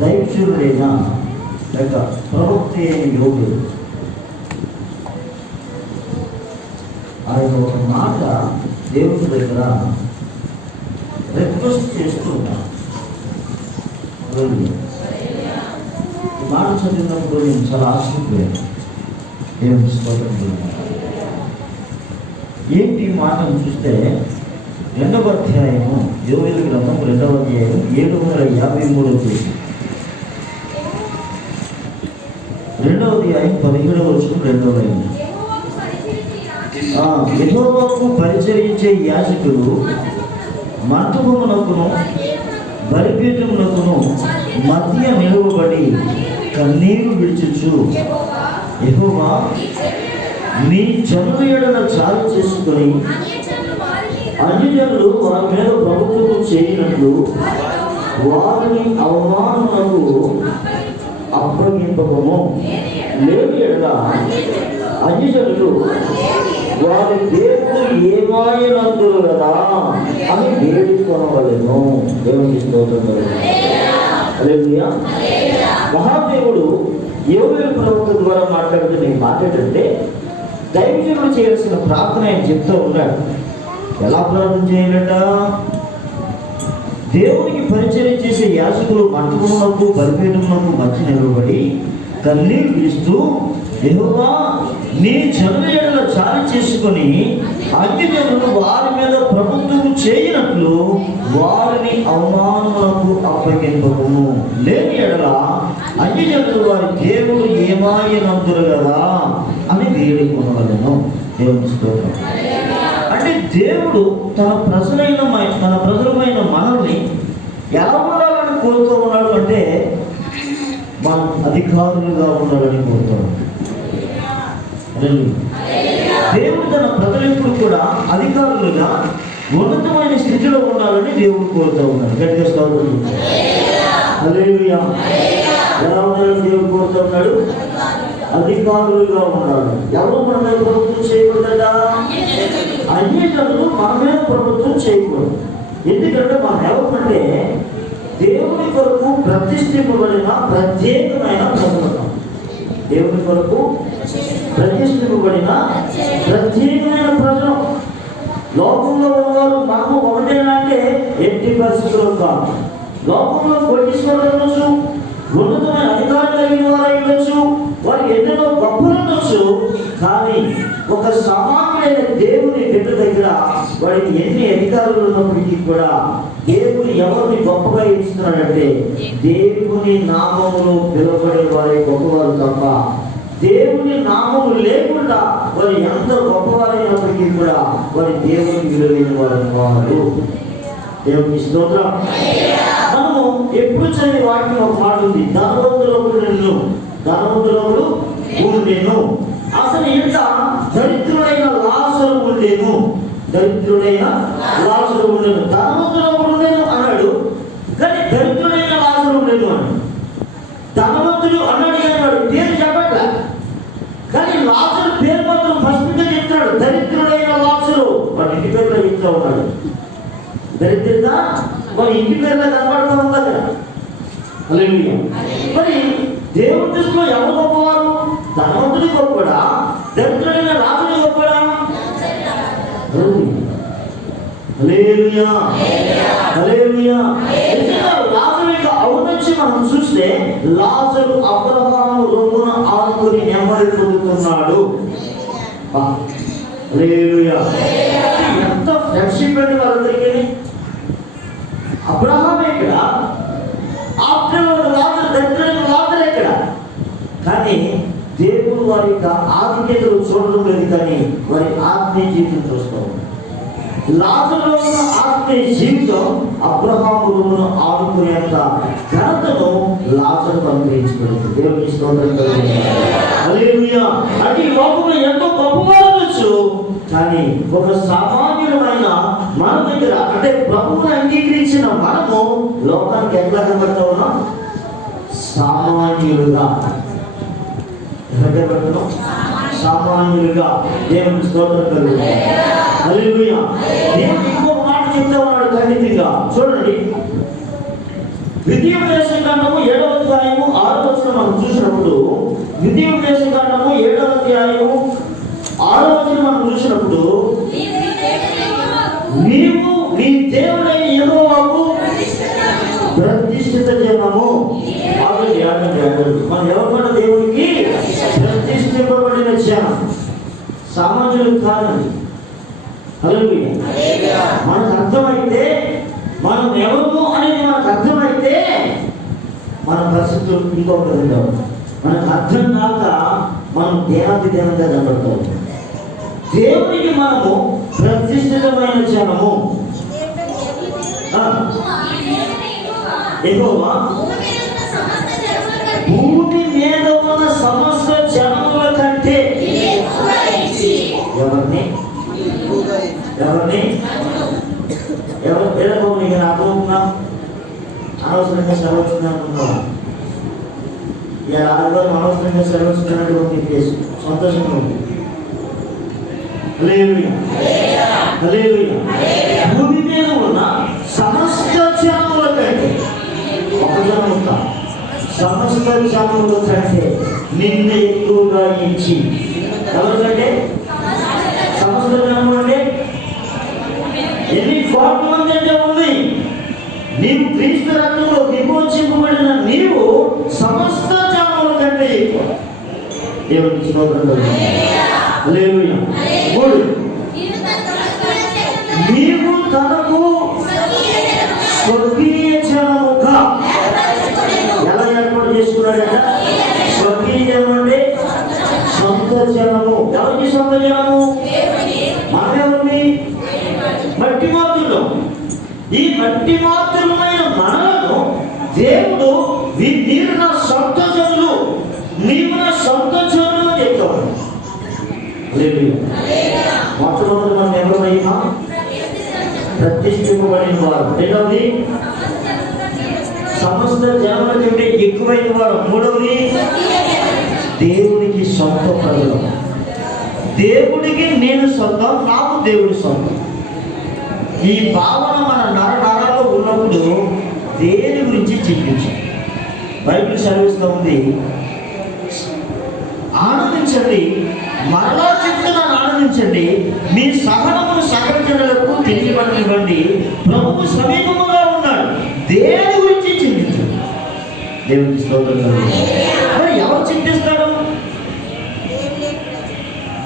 దైవజనుడైన లేక ప్రవక్త అయిన యోగుడు ఆయన ఒక మాట దేవుని దగ్గర రిక్వెస్ట్ చేస్తూ ఉన్నాను. ఈ మాట చదివినప్పుడు నేను చాలా ఆశ్చర్యపోయాను. దేవుని స్తోత్రం. ఏంటి ఈ మాటను చూస్తే 2వ అధ్యాయము యోవేలు గ్రంథం 2వ అధ్యాయం 753వ పేజీ, 2వ అధ్యాయం 17వ వచనం 2వ లైన్. యెహోవాకు పరిచరించే యాజకులు మంటపమునకును బలిపీఠమునకును మధ్య నిలువబడి కన్నీరు విడుచుచు, యెహోవా నీ జనుల ఎడల జాలి చేసుకొని అన్యజనులు వారి మీద ప్రభుత్వం చేయనట్లు వారిని అవమానమునకు అప్పగింపము. లేని ఎడల అన్యజనులు వారి దేవుడు ఏమాయనందురు కదా అని వేడుకొనవలెను. దేవునికి స్తోత్రం. హల్లెలూయా. మహాదేవుడు యోవేలు ప్రవక్త ద్వారా మాట్లాడుతున్న ఈ మాట ఏంటంటే, దైవజనుడు చేయాల్సిన ప్రార్థన ఆయన చెప్తూ ఉన్నాడు. ఎలా ప్రార్థన చేయాలట? దేవునికి పరిచయం చేసే యాజకులు మంటపమునకు బలిపీఠమునకు మధ్య నిలబడి కన్నీరు విడుస్తూ, యెహోవా నీ జనుల ఎడల జాలి చేసుకొని అన్యజనులు వారి మీద ప్రభుత్వం చేయనట్లు వారిని అవమానములకు అప్పగింపము. లేని ఎడల అన్యజనులు వారి దేవుడు ఏమాయనందురు కదా అని వేడుకొనవలెను. దేవుని స్తోత్రం. అంటే దేవుడు తన ప్రజలమైన మనల్ని ఎలా ఉండాలని కోరుతూ ఉన్నాడు అంటే, మనం అధికారులుగా ఉండాలని కోరుతున్నాడు. దేవుడు తన ప్రజలెప్పుడు కూడా అధికారులుగా ఉన్నతమైన స్థితిలో ఉండాలని దేవుడు కోరుతూ ఉన్నాడు. గట్టిగా స్తోత్రం. హల్లెలూయా. ఎలా ఉండాలని దేవుడు కోరుతూ ఉన్నాడు? అధికారులుగా ఉండాలి. ఎవరు మన మీద ప్రభుత్వం చేయకూడదా? అన్యజనులు మన మీద ప్రభుత్వం చేయకూడదు. ఎందుకంటే మనం ఎవరంటే దేవుని కొరకు ప్రతిష్ఠింపబడిన ప్రత్యేకమైన ప్రజలు. దేవుని కొరకు ప్రతిష్ఠింపబడిన ప్రత్యేకమైన ప్రజలు. లోకంలో ఉన్నవారు మనము ఒకటేనా అంటే ఎట్టి పరిస్థితులు కాదు. లోకంలో కోటీశ్వరులు ఉండొచ్చు, ఉన్నతమైన అధికారులు కలిగిన వారు ఉండొచ్చు, వారు ఎన్నెన్నో గొప్పలు ఉండొచ్చు. కానీ ఒక సామాన్యుడైన దేవుని బిడ్డ దగ్గర వాడికి ఎన్ని అధికారులు ఉన్నప్పటికీ కూడా దేవుని ఎవరిని గొప్పగా ఇస్తున్నాడంటే దేవుని నామములో పిలువబడే వారి గొప్పవారు తప్ప, దేవుని నామము లేకుండా వారు ఎంత గొప్పవారైనప్పటికీ కూడా వారి దేవుని విలువైన వారు వారు. దేవుని స్తోత్రం. మనము ఎప్పుడు చదివే వాక్యం ఒక మాట ఉంది, ధనవంతులప్పుడు ఉండేను. అసలు ఇంత దరిద్రుడైన లాజరు ఉండేను. ధనవంతులప్పుడు ఉండేను అన్నాడు, కానీ దరిద్రుడైన లాజరు ఉండేను అన్నాడు. ధనవంతుడు అన్నాడు కానీ వాడు పేరు చెప్పట్ల, కానీ లాజరు పేరు మాత్రం ఫస్ట్ గా చెప్తాడు. దరిద్రుడైన లాజరు వాడి ఇంటి పేరులో చెప్తా ఉన్నాడు. దరిద్రత వాడి ఇంటి పేరులో కనపడుతూ ఉంది అక్కడ. హల్లెలూయా. మరి దేవుని దృష్టిలో ఎవరు గొప్పవారు? ధనవంతుడు గొప్పడా, దరిద్రుడైన రాజుడు గొప్పడా? హల్లెలూయా. హల్లెలూయా. లాజరు యొక్క ఔన్నత్యం మనం చూస్తే, లాజరు అబ్రహాము రొమ్మున ఆనుకొని నెమ్మది పొందుతున్నాడు. హల్లెలూయా. ఎంత ఫ్రెండ్షిప్ అండి వాళ్ళందరికీ. అబ్రహాం ఎక్కడ, లాజరు దరిద్రుడైన లాజరు ఎక్కడ? కానీ దేవుడు వారి యొక్క ఆధిక్యతలు చూడడం లేదు, కానీ వారి ఆత్మీయ జీవితం చూస్తాం. లాజరులో ఉన్న ఆత్మీయ జీవితం అబ్రహామును ఆడుకునేంత ఘనతను లాజరు అనుగ్రహించబడింది. దేవునికి స్తోత్రం. హల్లెలూయా. అంటే ఈ లోకంలో ఎంతో గొప్పవారు వచ్చు, కానీ ఒక సామాన్యులమైన మన దగ్గర అంటే ప్రభువుని అంగీకరించిన మనము లోకానికి ఎట్లా కనబడతా ఉన్నాం? సామాన్యులుగా. సామాన్యులుగా. దేవుని స్తోత్రం కలుగుతుంది. హల్లెలూయా. దేవుడు ఇంకొక మాట చెప్తా ఉన్నాడు ఖండితంగా. చూడండి, ద్వితీయోపదేశ కాండము 7వ అధ్యాయము 6వ వచనం మనం చూసినప్పుడు, ద్వితీయోపదేశ కాండము 7వ అధ్యాయము 6వ వచనం మనం చూసినప్పుడు, నీవు నీ దేవుడైన యెహోవాకు ప్రతిష్ఠిత జనము. ఆల్రెడీ మన ఎవరికైనా దేవుడికి ప్రతిష్ఠింపబడిన జనం, సామాన్యులు కాదండి. హల్లెలూయా. మనకు అర్థమైతే, మనం ఎవరు అనేది మనకు అర్థమైతే మన పరిస్థితులు ఇంకొక విధంగా ఉంటాయి. మనకు అర్థం కాక మనం దేహాది దేనంగా కనబడతాం. దేవునికి మనము ప్రతిష్ఠితమైన జనము. యెహోవా భూమి మీద ఉన్న సమస్త జనముల కంటే ఎవరిని నీకు అర్థమవుతున్నా? అనవసరంగా సెలవుతున్నా అనుకున్నావా? ఇలా ఆదివారం అనవసరంగా సెలవుతున్నటువంటి కేసు సంతోషంగా ఉంది. హల్లెలూయా. హల్లెలూయా. భూమి మీద ఉన్న సమస్త జనముల కంటే, ఒక జనం ఉందా, సమస్త జనముల కంటే నిన్ను ఎక్కువగా ఇచ్చి, ఎవరికంటే సమస్త జనములు అంటే ఎన్ని కోట్ల మంది అంటే ఉంది. నీవు క్రీస్తు రక్తంలో విమోచింపబడిన నీవు సమస్త జనముల కంటే ఎక్కువ. దేవునికి స్తోత్రం. హల్లెలూయా. మూడు, నీవు తనకు స్వర్గీయ జనముగా ఎలా ఏర్పాటు చేసుకున్నాడట? స్వర్గీయ జనం అంటే సొంత జనము. ఎవరికి సొంత జనము? మనమే మట్టి మాత్రులు. ఈ మట్టి మాత్రమైన మనలను దేవుడు మీరు నా సొంత జనులు, నీవు నా సొంత జనులు అని చెప్తాడు. మొట్టమొదటి మనం ఎవరైనా ప్రతిష్ఠింపబడిన వారు. రెండవది సమస్త జనముల కంటే ఎక్కువైన వారు. మూడవది దేవునికి సొంత ప్రజలు. దేవుడికి నేను సొంతం, నాకు దేవుడి సొంతం. ఈ భావన మన నరాల్లో ఉన్నప్పుడు దేని గురించి చింతించాం. బైబిల్ సెలవిస్తూ ఉంది, ఆనందించండి, మరలా చెప్తున్నాను ఆనందించండి, మీ సహనమును సకల జనులకు తెలియబడివ్వండి, ప్రభువు సమీపముగా ఉన్నాడు. దేని గురించి చింతించండి. దేవునికి స్తోత్రం. మరి ఎవరు చింతిస్తాడు?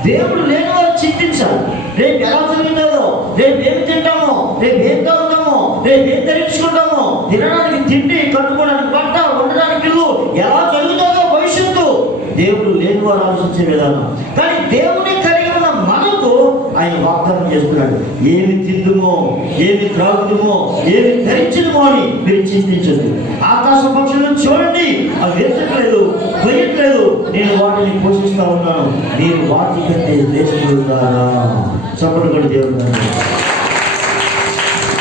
దేవుడు లేని వారు చింతించాలి. రేపు ఎలా జరుగుతుందో, రేపు ఏమి తింటామో, రేపు ఏం తాగుతామో, రేపు ఏం ధరించుకుంటామో, తినడానికి తిండి, కట్టుకోవడానికి బట్ట, ఉండడానికి ఇల్లు, ఎలా జరుగుతుందో భవిష్యత్తు దేవుడు లేని వారు ఆలోచించే విధానం. కానీ దేవుని కలిగి ఉన్న మనకు ఆయన వాగ్దానం చేస్తున్నాడు, ఏమి తిందుమో, ఏమి త్రాగుదుమో, ఏమి ధరించదుమో అని మీరు చింతించదు. ఆకాశ పక్షులను చూడండి, అవి ఎత్తట్లేదు, కొయ్యట్లేదు, నేను వాటిని పోషిస్తా ఉన్నాను, మీరు వాటి కంటే శ్రేష్ఠులుగారా. చప్పట్లు కొట్టి దేవుడు.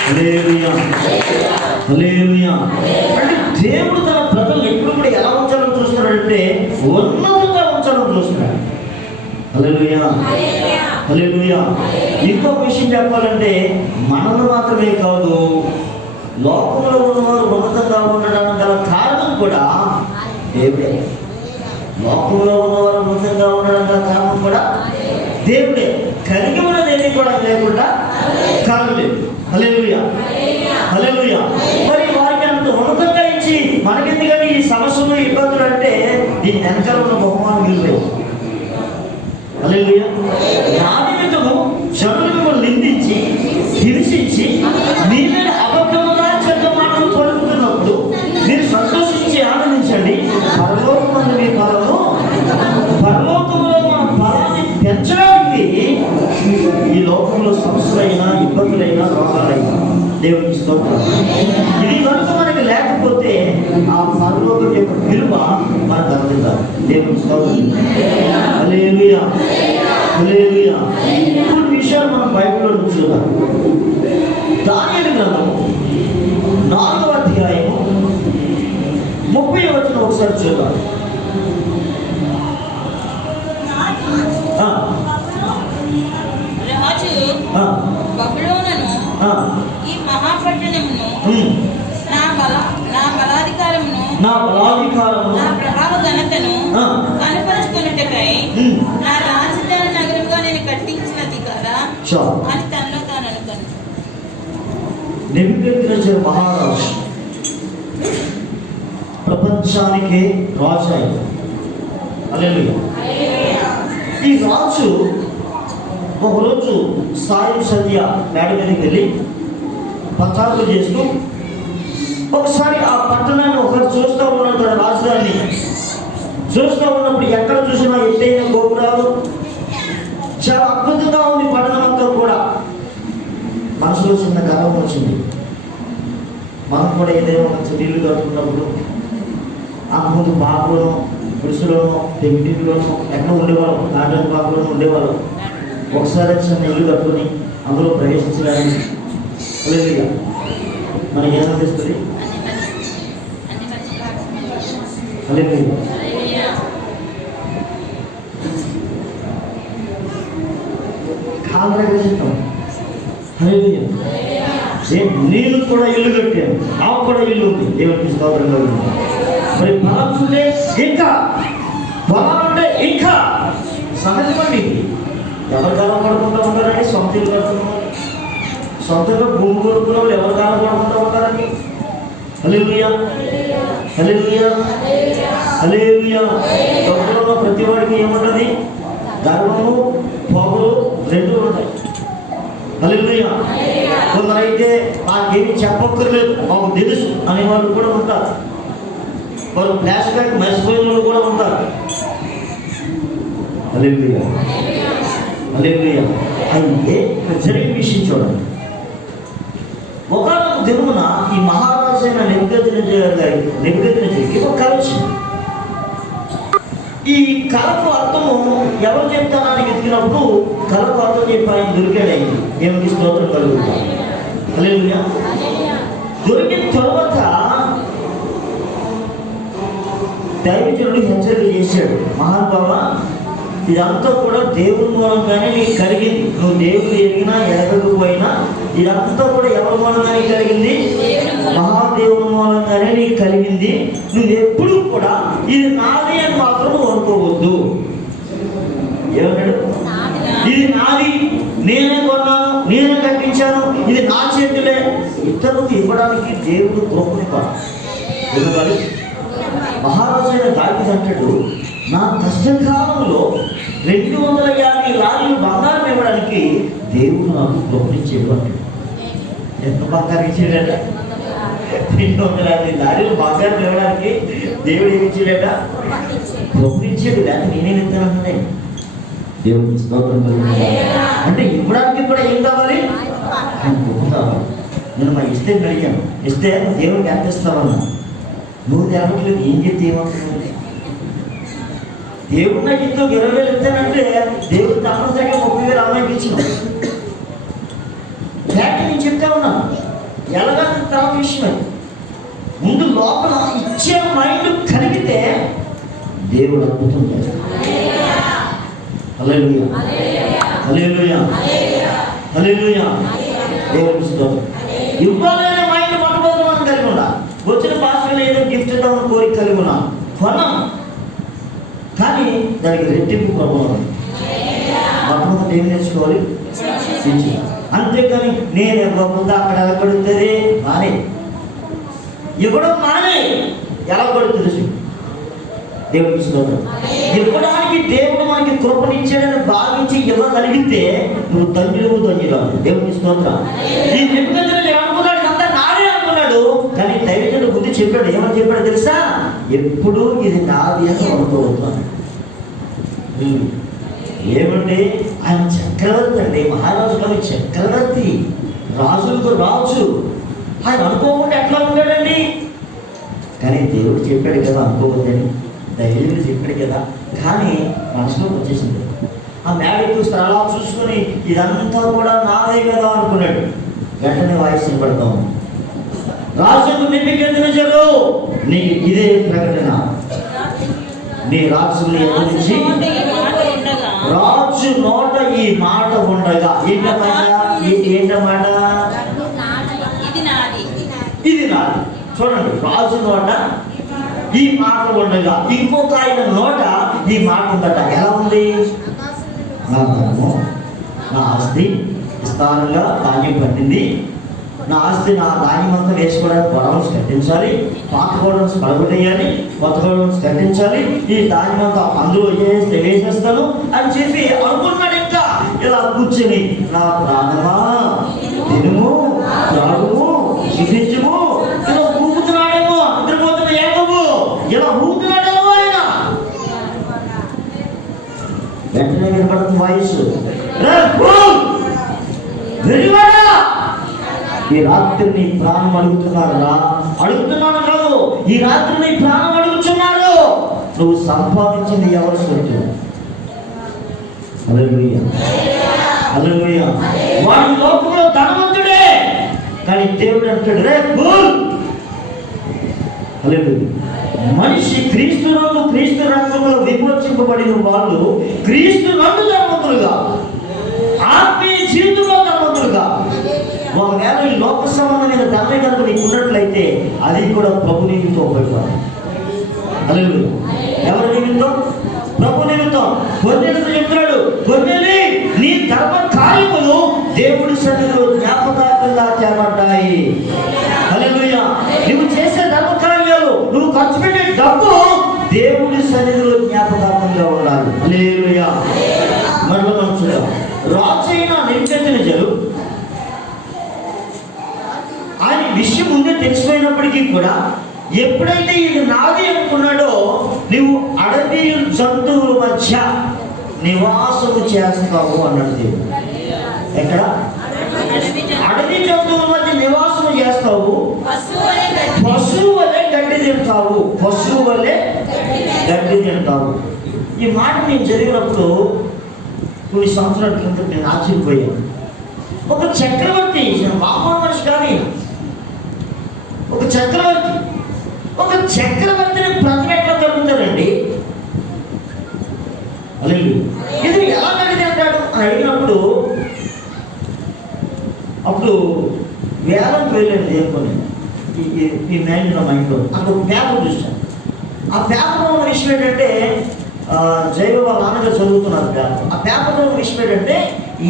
హల్లెలూయా. హల్లెలూయా. అంటే దేవుడు తన ప్రజలు ఎప్పుడు కూడా ఎలా ఉంచాలని చూస్తున్నాడంటే ఉన్నతంగా ఉంచాలని చూస్తున్నాడు. హల్లెలూయా. హల్లెలూయా. ఇంకొక విషయం చెప్పాలంటే మనల్ని మాత్రమే కాదు, లోకంలో ఉన్నవారు ఉన్నతంగా ఉండడానికి గల కారణం కూడా దేవుడే. లోకంలో ఉన్నవారు ఉన్నతంగా ఉండడానికి గల కారణం కూడా దేవుడే. కలిగి ఉన్నదేమి కూడా లేకుండా కాలేదు. హల్లెలూయా. హల్లెలూయా. మరి వారికి అంత ఉన్నతంగా ఇచ్చి మనకెందుకని ఈ సమస్యలు, ఇబ్బందులు అంటే దీని వెనకాల ఉన్న బహుమానం వీళ్ళు. హల్లెలూయా. నా నిమిత్తము జనులను నిందించి హింసించి మీ మీద అబద్ధముగా చెడ్డ మాటలు పలుకుతున్నప్పుడు మీరు సంతోషించి ఆనందించండి. పరలోకమందు మీ ఫలము, పరలోకంలో మన ఫలాన్ని పెంచడానికి ఈ లోకంలో సమస్యలైనా, ఇబ్బందులైనా, రోగాలైనా దేవునికి స్తోత్రం. ఇది కనుక మనకి లేకపోతే ఆ పరలోకం యొక్క విలువ మనకు అర్థం కాదు. దేవునికి స్తోత్రం. హల్లెలూయా. హల్లెలూయా. ఇప్పుడు విషయాలు మనం బైబిల్లో చూద్దాం. దానియేలు గ్రంథము 4వ అధ్యాయము 30వ వచనం ఒకసారి చూద్దాం. బబులోనును ఈ మహాపట్టణమును నా బల నా బలాధికారము, నా ప్రభావ ఘనతను కనపరుచుకొనుటకై నా రాజధాని నగరముగా నేను కట్టించినది కదా అని తనలో తాను అనుకున్నాను. నెబుకద్నెజర్ మహారాజు ప్రపంచానికే రాజు ఆయన. హల్లెలూయా. ఈ రాజు ఒకరోజు సాయం సంధ్య మేడ మీదకి వెళ్ళి ప్రచారం చేస్తూ ఒకసారి ఆ పట్టణాన్ని ఒకరు చూస్తూ ఉన్నాడు. తన రాజధానిని చూస్తూ ఉన్నప్పుడు ఎక్కడ చూసినా ఎత్తైన గోపురాలు, చాలా అద్భుతంగా ఉంది పట్టణం అంతా కూడా. మనసులో చిన్న గర్వం వచ్చింది. మనం కూడా ఏదైనా మంచి నీళ్లు కట్టుకున్నప్పుడు ఆ ముందు బాగులోనో గుడిసెలోనో పెంకిటిలోనో ఎక్కడ ఉండేవాళ్ళం, నాటక బాగులోనో ఉండేవాళ్ళం. ఒకసారి చిన్న ఇల్లు కట్టుకొని అందులో ప్రవేశించడానికి లేదు మనకి ఏమనిపిస్తుంది? నేను కూడా ఇల్లు కట్టాను, నాకు కూడా ఇల్లు ఉంది. దేవుడికి స్తోత్రం కలుగుతుంది. మరి పొలం ఉంటే ఇంకా, పొలం ఉంటే ఇంకా సహజమండి. ఎవరు కాలం పడుకుంటూ ఉంటారండి? సొంత ఇల్లు కట్టుకున్న సొంతంగా భూమి కొనుక్కున్న వాళ్ళు ఎవరు కాలం పడుకుంటూ ఉంటారండి? హల్లెలూయా, హల్లెలూయా, హల్లెలూయా. లోకంలో ప్రతి వాడికి ఏముంటుంది? గర్వము, పొగలు రెండు ఉంటాయి. హల్లెలూయా. కొందరైతే నాకేమి చెప్పక్కర్లేదు, మాకు తెలుసు అనే వాళ్ళు కూడా ఉంటారు. వాళ్ళు ఫ్లాష్ బ్యాక్ మర్చిపోయిన వాళ్ళు కూడా ఉంటారు. హల్లెలూయా, హల్లెలూయా. అయితే జరిగిన విషయం చూడండి. ఒకనొక దినమున ఈ మహారాజు అయిన నెబుకద్నెజర్కి ఒక కల వచ్చింది. ఈ కళకు అర్థము ఎవరు చెప్తానని వెతికినప్పుడు కళకు అర్థం చెప్పి ఆయన దొరికాడు. అయింది దేవునికి స్తోత్రం కలుగుతుంది. హల్లెలూయా. దొరికిన తర్వాత దైవజనుడు హెచ్చరిక చేశాడు, మహానుభావ ఇదంతా కూడా దేవుని మూలంగానే నీకు కలిగింది. నువ్వు దేవుడు ఎరిగినా ఎరగకపోయినా ఇదంతా కూడా ఎవరి మూలంగానే కలిగింది? మహాదేవుని మూలంగానే నీకు కలిగింది. నువ్వు ఎప్పుడు కూడా ఇది నాది అని మాత్రం అనుకోవద్దు. ఏమన్నాడు? ఇది నాది, నేనే కొన్నాను, నేనే కట్టించాను, ఇది నా చేతులే. ఇతరులకు ఇవ్వడానికి దేవుడు కృపనివ్వాలి. ఎందుకని మహారాజు అయిన దావీదు అంటాడు, నా కష్టకాలంలో 250 లారీలు బంగారం ఇవ్వడానికి దేవుడు నాకు కృపనిచ్చేడు అంటాడు. ఎంత బంగారం ఇచ్చాడట? 250 లారీలు బంగారం ఇవ్వడానికి దేవుడు ఏమి ఇచ్చాడట? కృపనిచ్చాడు. లేకపోతే నేనే ఇస్తానంటే దేవుడికి స్తోత్రం కలుగుతుంది. అంటే ఇవ్వడానికి కూడా ఏం కావాలి? కృప కావాలి. నేను మా ఇస్తే అడిగాను, ఇస్తే దేవుడికి ఎంత ఇస్తావన్నా? నువ్వు దేవుడికి ఏం చెప్తే ఏమవుతుంది? దేవుడు నాకు ఇంట్లో 20,000 ఇస్తానంటే దేవుడు తప్పనిసరిగా 30,000 అమ్మాయికి ఇచ్చిన ఫ్యాక్ట్ నేను చెప్తా ఉన్నాను. ఎలాగంటే తర్వాత విషయం, ముందు లోపల ఇచ్చే మైండ్ కలిగితే దేవుడు అద్భుతం చేస్తాడు. హల్లెలూయా, హల్లెలూయా, హల్లెలూయా. దేవుడికి స్తోత్రం. ఇవ్వాలనే మైండ్ మొట్టమొదటి మనం కలిగి ఉన్నా. వచ్చిన పాస్టర్లు ఏదో గిఫ్ట్ ఇద్దామని కోరిక కలిగి ఉన్నా, కొన్నాం. కానీ దానికి రెట్టింపు కొనవాలి. మొట్టమొదటి ఏం నేర్చుకోవాలి? అంతేకాని నేను ఇవ్వకుండా అక్కడ ఎలా పడుతుంది మానే ఇవ్వడం మానే ఎలా పడుతుంది? దేవుడికి స్తోత్రం. ఇవ్వడానికి దేవుడు మనకి కృపనిచ్చాడని భావించి ఇవ్వగలిగితే నువ్వు ధన్యురాలు. దేవుడికి స్తోత్రం. ఈ నెబుకద్నెజర్ అనుకున్నాడు అంతా నాదే అనుకున్నాడు. కానీ దైవజనుడు ముందు చెప్పాడు, ఏమని చెప్పాడు తెలుసా? ఎప్పుడు ఇది నాది అని అనుకోవద్దు అని. ఏమంటే ఆయన చక్రవర్తి అండి, మహారాజు కాదు, చక్రవర్తి, రాజులకు రాజు. ఆయన అనుకోకుండా ఎట్లా ఉంటాడండి? కానీ దేవుడు చెప్పాడు కదా అనుకోవద్దని, దైవజనుడు చెప్పాడు కదా. కానీ మనసులోకి వచ్చేసింది. ఆ మేడకు స్థలా చూసుకొని ఇదంతా కూడా నాదే కదా అనుకున్నాడు. వెంటనే వాయిస్ వినపడతాం, రాజుకు నెబుకద్నెజరు నీకు ఇదే ప్రకటన, నీ రాజుని నుంచి రాజు నోట ఈ మాట ఉండగా. ఏంటన్నమాట? ఇది నాది. చూడండి, రాజు నోట ఈ మాట ఉండగా ఇంకొక ఆయన నోట ఈ మాట ఉందట. ఎలా ఉంది? నా ధనము, నా ఆస్తి విస్తారంగా ధాన్యం పట్టింది, నా ఆస్తి నా ధాన్యం అంతా వేసుకోవడానికి గొడవన్స్ కట్టించాలి, పాత గొడవన్స్ పడగొట్టేయాలి, కొత్త గొడవన్స్ కట్టించాలి, ఈ ధాన్యం అంతా అందులో వేసేస్తాను అని చెప్పి అనుకున్నాడు. ఇంకా ఇలా కూర్చొని నా ప్రాణమా తినుము త్రాగుము సుఖించుము ఇలా ఊపుతున్నాడేమో, నిద్రపోతున్న యాకోబు ఇలా ఊపుతున్నాడేమో ఆయన. వెంటనే వినపడుతున్న వాయిస్, ఈ రాత్రి నీ ప్రాణం అడుగుతున్నారా? అడుగుతున్నాను కాదు, ఈ రాత్రి నీ ప్రాణం అడుగుతున్నారు. నువ్వు సంపాదించింది ఎవరు సొత్తు? హల్లెలూయా, హల్లెలూయా. వాడి లోకంలో ధనవంతుడే, కానీ దేవుడు అంటాడు, రే ఫూల్. హల్లెలూయా. మనిషి క్రీస్తు నందు క్రీస్తు రక్తంలో విమోచింపబడిన వాళ్ళు క్రీస్తు నందు ధనవంతులుగా, ఆత్మీయ జీవితంలో ధనవంతులుగా. ఒకవేళ ఈ లోక సంబంధమైన ధనమే కనుక నీకు ఉన్నట్లయితే అది కూడా ప్రభు నిమిత్తం ఉపయోగపడాలి. హల్లెలూయా. ఎవరి నిమిత్తం? ప్రభు నిమిత్తం. కొన్నేళ్ళతో చెప్తున్నాడు, కొన్నేళ్ళి నీ ధర్మ కార్యములు దేవుడి సన్నిధిలో జ్ఞాపకార్థంగా చేయబడ్డాయి. హల్లెలూయా. నువ్వు చేసే ధర్మ కార్యాలు, నువ్వు ఖర్చు పెట్టే డబ్బు దేవుడి సన్నిధిలో జ్ఞాపకార్థంగా ఉండాలి. హల్లెలూయా. మరొక మంచిగా రాజైన నెబుకద్నెజరు ఆయన విషయం ముందే తెలిసిపోయినప్పటికీ కూడా ఎప్పుడైతే ఇది నాది అనుకున్నాడో, నువ్వు అడవి జంతువుల మధ్య నివాసము చేస్తావు అన్నాడు దేవుడు. ఎక్కడ? అడవి జంతువుల మధ్య నివాసము చేస్తావు, పశువు వలె గడ్డి తింటావు, పశువు వలె గడ్డి తింటావు. ఈ మాట నేను చదివినప్పుడు కొన్ని సంవత్సరాల క్రితం నేను ఆశ్చర్యపోయాను. ఒక చక్రవర్తి, మామూలు మనిషి కానీ, ఒక చక్రవర్తిని ప్రజలు ఎట్లా తగ్గుతారండి? ఇది ఎలా గడిది అంటాడు అని అడిగినప్పుడు, అప్పుడు వేలంకి వెళ్ళాను దేవుని ఈ మైండ్ నా మైండ్లో అక్కడ ఒక పేపర్ చూసాను. ఆ పేపర్లో ఉన్న విషయం ఏంటంటే, జైవ వాళ్ళ నాన్నగారు చదువుతున్నారు పేపర్. ఆ పేపర్లో ఉన్న విషయం ఏంటంటే,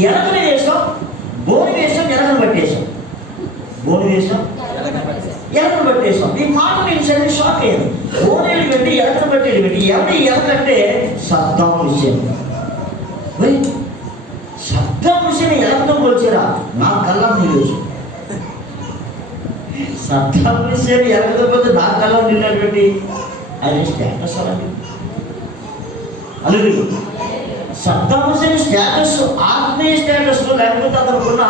ఎలకని వేసాం, బోని వేసాం, ఎలకను పట్టేసాం, బోని వేసాం, ఎలకను పట్టేసాం. ఈ మాట నేను చదివి షాక్ అయ్యాను. బోనేలు పెట్టి ఎలకను పట్టేది పెట్టి ఎవరి ఎలకంటే సద్దాం హుస్సేన్. మరి సద్దాం హుస్సేన్ ఎలకతో పోల్చారా? నా కళ్ళ నీళ్ళు. సద్దాం హుస్సేన్ ఎలకతో పోతే నా కళ్ళ నీళ్ళు పెట్టి ఆయన స్టేటస్ అలాంటి. అలాగే సద్దాం హుస్సేన్ స్టేటస్ ఆత్మీయ స్టేటస్, లేకపోతే అతనుకున్న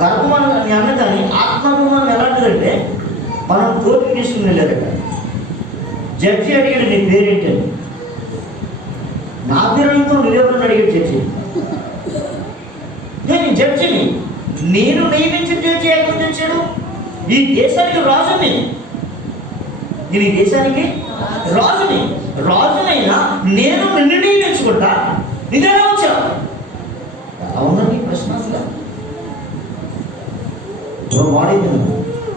గర్భమానం అన్నదాన్ని ఆత్మాభిమానం ఎలాంటిదంటే, మనం కోర్టుకు తీసుకుని వెళ్ళారట. జడ్జి అడిగాడు, నీ పేరేంటని. నా పేరు నువ్వెవరని అడిగాడు జడ్జి. నేను జడ్జిని, నేను నియమించిన జడ్జి ఎక్కడి తెచ్చాడు? ఈ దేశానికి రాజుని, నేను ఈ దేశానికి రాజునైనా నేను నిన్ను నియమించుకుంటా, నిజంగా వచ్చావు. ఎలా ఉందని ప్రశ్న అసలు వాడైంది.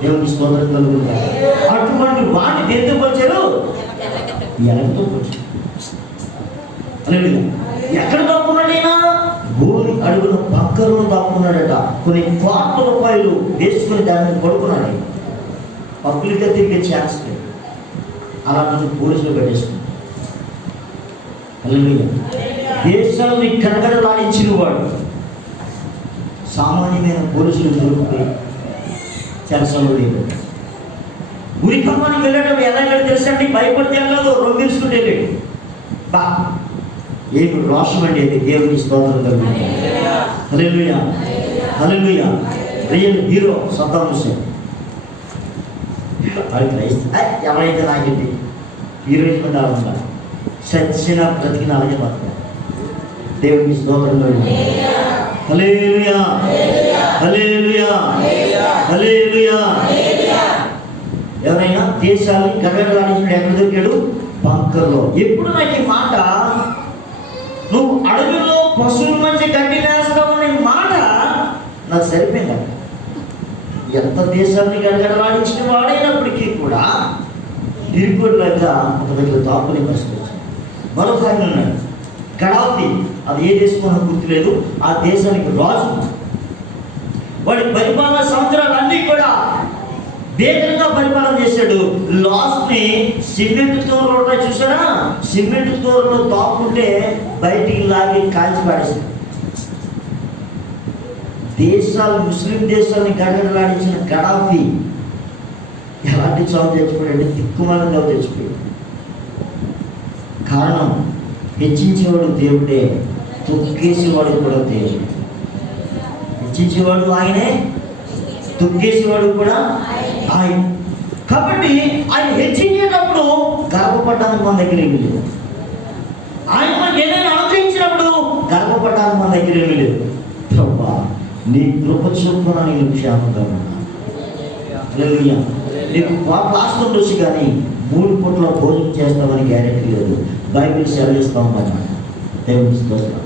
దేవుని స్తోత్రం కలుగుతారు. అటువంటి వాడిని దేంతో పోల్చారు? ఎలకతో పోల్చారు. ఎక్కడ దాక్కున్నాడైనా? భూమి అడుగుల పక్కలో దాక్కున్నాడట. కొన్ని కోట్ల రూపాయలు వేసుకుని దాన్ని పడుకున్నాడు. పబ్లిక్గా తిరిగే ఛాన్స్ లేదు. అలాంటి పోలీసులు పెట్టేసుకున్నాడు. దేశాన్ని కనగడలాడించిన వాడు సామాన్యమైన పోలీసులు దొరికిపోయి చెరసలో లేదు. ఉరికమ్మానికి వెళ్ళడం ఎలా వెళ్ళి తెలుసండి? భయపడితే వెళ్ళదు, రొంగిల్చుకుంటే వెళ్ళాడు. బా ఏమి రోషం అండి అది. దేవుని స్తోత్రం కలుగుతుంది. Hallelujah, hallelujah. Real hero Saddam Hussein. ఎవరైతే నాకేంటి హీరోయిన్ మీద ఉండాలి, సచ్చిన బ్రతికిన అలాగే బతకాలి. దేవుని స్తోత్రం కలుగుతుంది. హల్లెలూయా, హల్లెలూయా, హల్లెలూయా. ఎవరైనా దేశాన్ని గడగడలాడించిన ఎక్కడ దొరికాడు? బంకర్లో. ఎప్పుడు నాకు ఈ మాట, నువ్వు అడవిలో పశువుల మధ్య గడ్డి వేస్తావు అనే మాట నాకు సరిపోయింది. ఎంత దేశాన్ని గడగడలాడించిన వాడైనప్పటికీ కూడా తిరుగులేక ఒక దగ్గర దాక్కునే పరిస్థితి వచ్చింది. మరొక ఆయన ఉన్నాడు గడాఫీ, అది ఏ దేశం మనకు గుర్తులేదు, ఆ దేశానికి రాజు. వాడి పరిపాలన సంవత్సరాలు అన్నీ కూడా వేగంగా పరిపాలన చేశాడు. లాస్ట్ని సిమెంట్ తోరలు ఉంటాయి చూసారా, సిమెంట్ తోరలో దాక్కుంటే బయటికి లాగి కాల్చి పాడేశాడు. దేశాలు, ముస్లిం దేశాలని గడగడలాడించిన గడాఫీ ఎలాంటి చావు తెచ్చిపోయాడు? దిక్కుమాలంగా తెచ్చిపోయాడు. కారణం, హెచ్చించేవాడు దేవుడే, తొక్కేసేవాడు కూడా దేవుడే. హెచ్చించేవాడు ఆయనే, తొక్కేసేవాడు కూడా ఆయన. కాబట్టి ఆయన హెచ్చించేటప్పుడు గర్వపడడానికి మన దగ్గర ఏమీ లేదు. ఆయన మనకి ఏదైనా అనుగ్రహించినప్పుడు గర్వపడడానికి మన దగ్గర ఏమీ లేదు. ప్రభా, నీ కృప చొప్పున నేను క్షేమంగా ఉన్నాను. హల్లెలూయా. నీకు క్లాస్లో వచ్చి కానీ 3 పూట్ల భోజనం చేస్తామని గ్యారెంటీ లేదు. బైబిల్ సెలవిస్తూ ఉందన్నమాట. దేవుని స్తోత్రం.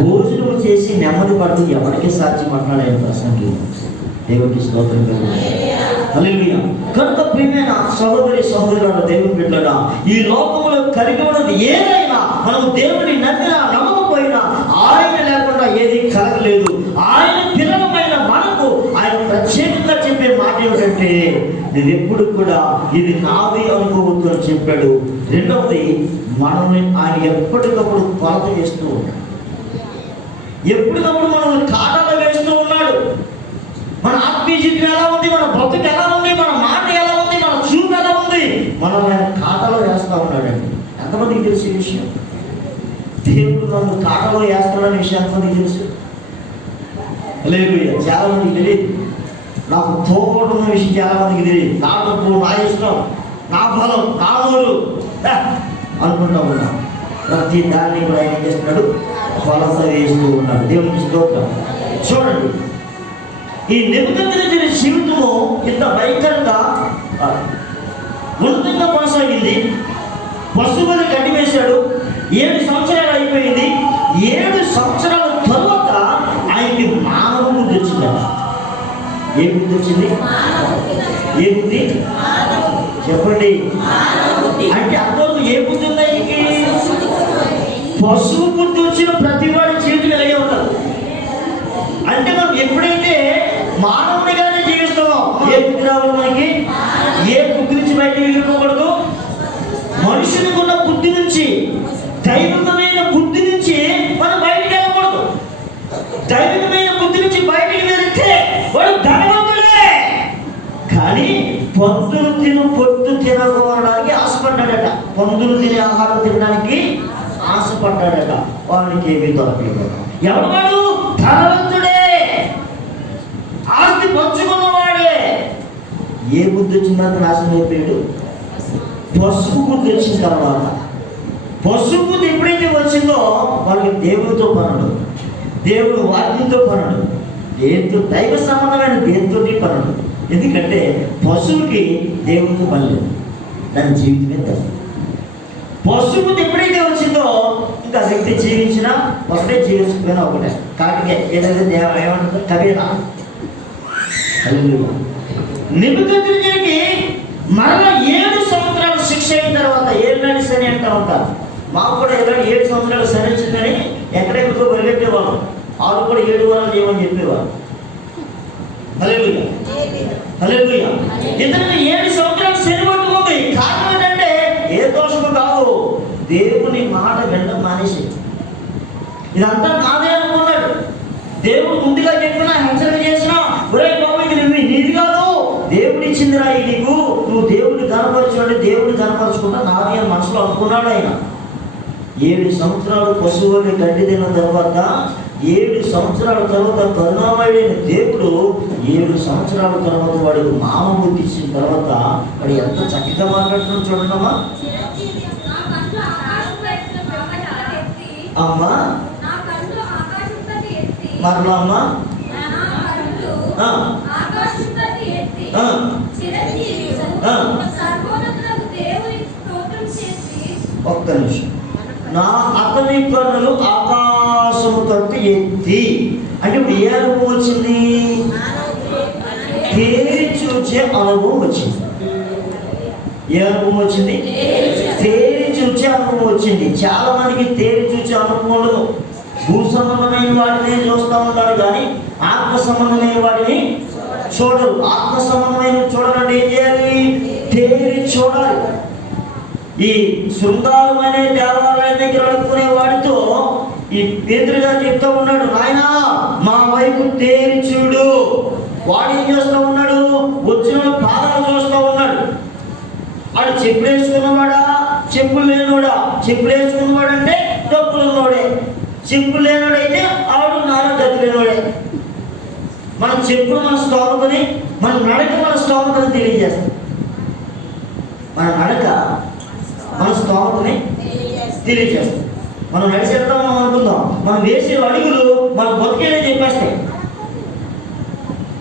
భోజనం చేసి నెమ్మది పడుతూ ఎవరికి సాక్షి మాట్లాడే ప్రశ్న లేదు. దేవునికి స్తోత్రం కలుగుతుంది. హల్లెలూయా. కనుక ప్రియమైన సహోదరి సహోదరులారా, దేవుని బిడ్డలారా, ఈ లోకంలో కలిగి ఉన్నది ఏదైనా మనం దేవుని నమ్మినా నమ్మకపోయినా ఆయన లేకుండా ఏది కలగలేదు. ఆయన పిల్లలమైన మనకు ఆయన ప్రత్యేకంగా చెప్పే మాట ఏమిటంటే, నేను ఎప్పుడు కూడా ఇది నాది అనుకోవద్దు అని చెప్పాడు. రెండవది, మనల్ని ఆయన ఎప్పటికప్పుడు కొలత చేస్తూ ఉన్నాడు. ఎప్పటికప్పుడు మనల్ని కాటాలో వేస్తూ ఉన్నాడు. మన ఆత్మీయ జీవితం ఎలా ఉంది, మన బ్రతుకు ఎలా ఉంది, మన మాట ఎలా ఉంది, మన చూపు ఎలా ఉంది, మనం ఆయన కాటాలో వేస్తూ ఉన్నాడండి. ఎంతమందికి తెలుసు ఈ విషయం? దేవుడు నన్ను కాటాలో వేస్తాడనే విషయం ఎంతమందికి తెలుసు? లేదు, చాలా మందికి తెలియదు. నాకు తోడు ఉన్న విషయం చాలా మందికి తెలియదు. నా డబ్బు, నా ఇష్టం, నా బలం, నా ఊరు అనుకుంటా ఉన్నాం. ప్రతి దాన్ని కూడా ఆయన చేస్తున్నాడు, కొలత వేస్తూ ఉన్నాడు. దేవునికి స్తోత్రం. చూడండి, ఈ నెబుకద్నెజరు జీవితము ఇంత భయంకరంగా ఉన్నతంగా కొనసాగింది. పశువులు గడ్డి వేశాడు. 7 సంవత్సరాలు అయిపోయింది. 7 సంవత్సరాల తరువాత ఆయనకి మానవ బుద్ధి వచ్చిందట. ఏ బుద్ధి వచ్చింది? ఏ బుద్ధి చెప్పండి. అంటే అర్థం ఏ బుద్ధి ఉంది ఆయనకి? పశువు బుద్ధి వచ్చిన ప్రతి వాడి జీవితం ఎలాగే ఉండదు. అంటే మనం ఎప్పుడైతే మానవునిగానే జీవిస్తామో ఏ బుద్ధి రావాలి మనకి? ఏ బుద్ధి నుంచి బయటకు వెళ్ళిపోకూడదు. మనుషులకు ఉన్న బుద్ధి నుంచి, దైవికమైన బుద్ధి నుంచి మనం బయటికి వెళ్ళకూడదు. దైవికమైన బుద్ధి నుంచి బయటికి వెళ్తే వాడు ధనవంతుడే, కానీ పందులు పొట్టు తినకపోవడానికి ఆశపడ్డాడట. పందులు తినే ఆహారం తినడానికి ఆశపడ్డాడట. వాడికి ఏమీ దొరకలేదు. ఎవడు వాడు? ధనవంతుడే, ఆస్తి పంచుకున్నవాడే. ఏ బుద్ధి వచ్చిందంత నాశనం అయిపోయాడు? పసుపు బుద్ధి వచ్చిన తర్వాత. పసుపు బుద్ధి ఎప్పుడైతే వచ్చిందో వాళ్ళకి దేవుడితో పనుడు, దేవుడు వాక్యంతో పనుడు, దేంతో దైవ సంబంధమైన దేంతో పనుడు. ఎందుకంటే పశువుకి దేవుడితో పని లేదు, దాని జీవితమే తప్పు. పశువు ఎప్పుడైతే వచ్చిందో ఇంకా వ్యక్తి జీవించినా ఒకటే, జీవించకపోయినా ఒకటే. కాకి ఏదైతే ఏమంటుందో కబీరా. నెబుకద్నెజరుకి మరలా 7 సంవత్సరాల శిక్ష అయిన తర్వాత 7 నెలల శని అంటూ ఉంటారు. మాకు కూడా 7 సంవత్సరాలు శని వచ్చిందని ఎక్కడెక్కడికో పరిగెట్టేవాళ్ళం. వాళ్ళు కూడా 7 వారాలు చేయమని చెప్పేవారు. హల్లెలూయా, హల్లెలూయా. ఇతనికి 7 సంవత్సరాలు శని పట్టుకుంది. కారణం ఏంటంటే ఏ దోషము కాదు, దేవుని మాట వినడం మానేసి ఇదంతా నాదే అనుకున్నాడు. దేవుడు ముందుగా చెప్పినా, హెచ్చరిక చేసినా, ఒరే బాబు ఇది నీది కాదు, దేవుడు ఇచ్చిందిరా ఇది నీకు, నువ్వు దేవుడిని కనపరచుకుంటే దేవుడిని కనపరచుకుంటా నాది అని మనసులో అనుకున్నాడు ఆయన. 7 సంవత్సరాలు పశువుని గడ్డి తిన్న తర్వాత 7 సంవత్సరాల తర్వాత కరుణామయుడైన దేవుడు 7 సంవత్సరాల తర్వాత వాడికి మామ బుద్ధి ఇచ్చిన తర్వాత వాడు ఎంత చక్కగా మాట్లాడుతున్నాడు చూడండమ్మా. అమ్మా మరలా అమ్మా ఒక్క నిమిషం. నా అతని కన్నులు ఆకాశము తట్టు ఎత్తి అంటే ఇప్పుడు ఏ అనుభవం వచ్చింది? తేరి చూచే అనుభవం వచ్చింది. ఏ అనుభవం వచ్చింది? తేరి చూచే అనుభవం వచ్చింది. చాలా మందికి తేరి చూచే అనుభవం ఉండదు. భూ సంబంధమైన వాటిని చూస్తూ ఉంటారు కానీ ఆత్మ సంబంధమైన వాటిని చూడరు. ఆత్మ సంబంధమైన చూడాలంటే ఏం చేయాలి? తేరి చూడాలి. ఈ శృంగారమైన దేవాలయం దగ్గర అడుక్కునే వాడితో ఈ పేతురుగా చెప్తూ ఉన్నాడు, నాయనా మా వైపు తేరి చూడు. వాడు ఏం చేస్తూ ఉన్నాడు? వచ్చిన పాదాలు చూస్తూ ఉన్నాడు. వాడు చెప్పులు వేసుకున్నవాడా, చెప్పులు లేనివాడా? చెప్పులు వేసుకున్నవాడు అంటే డబ్బులు ఉన్నవాడే, చెప్పులు లేనివాడైతే ఆవిడ నాన్న గతి లేనివాడే. మన చెప్పులు మన స్తోమతని, మన నడక మన స్తోమతని తెలియజేస్తాం. మన నడక మన స్తోమతని తెలియజేస్తాం. మనం నడిచేద్దాం అనుకుందాం, మనం వేసే అడుగులు మన బతికేనే చెప్పేస్తాయి.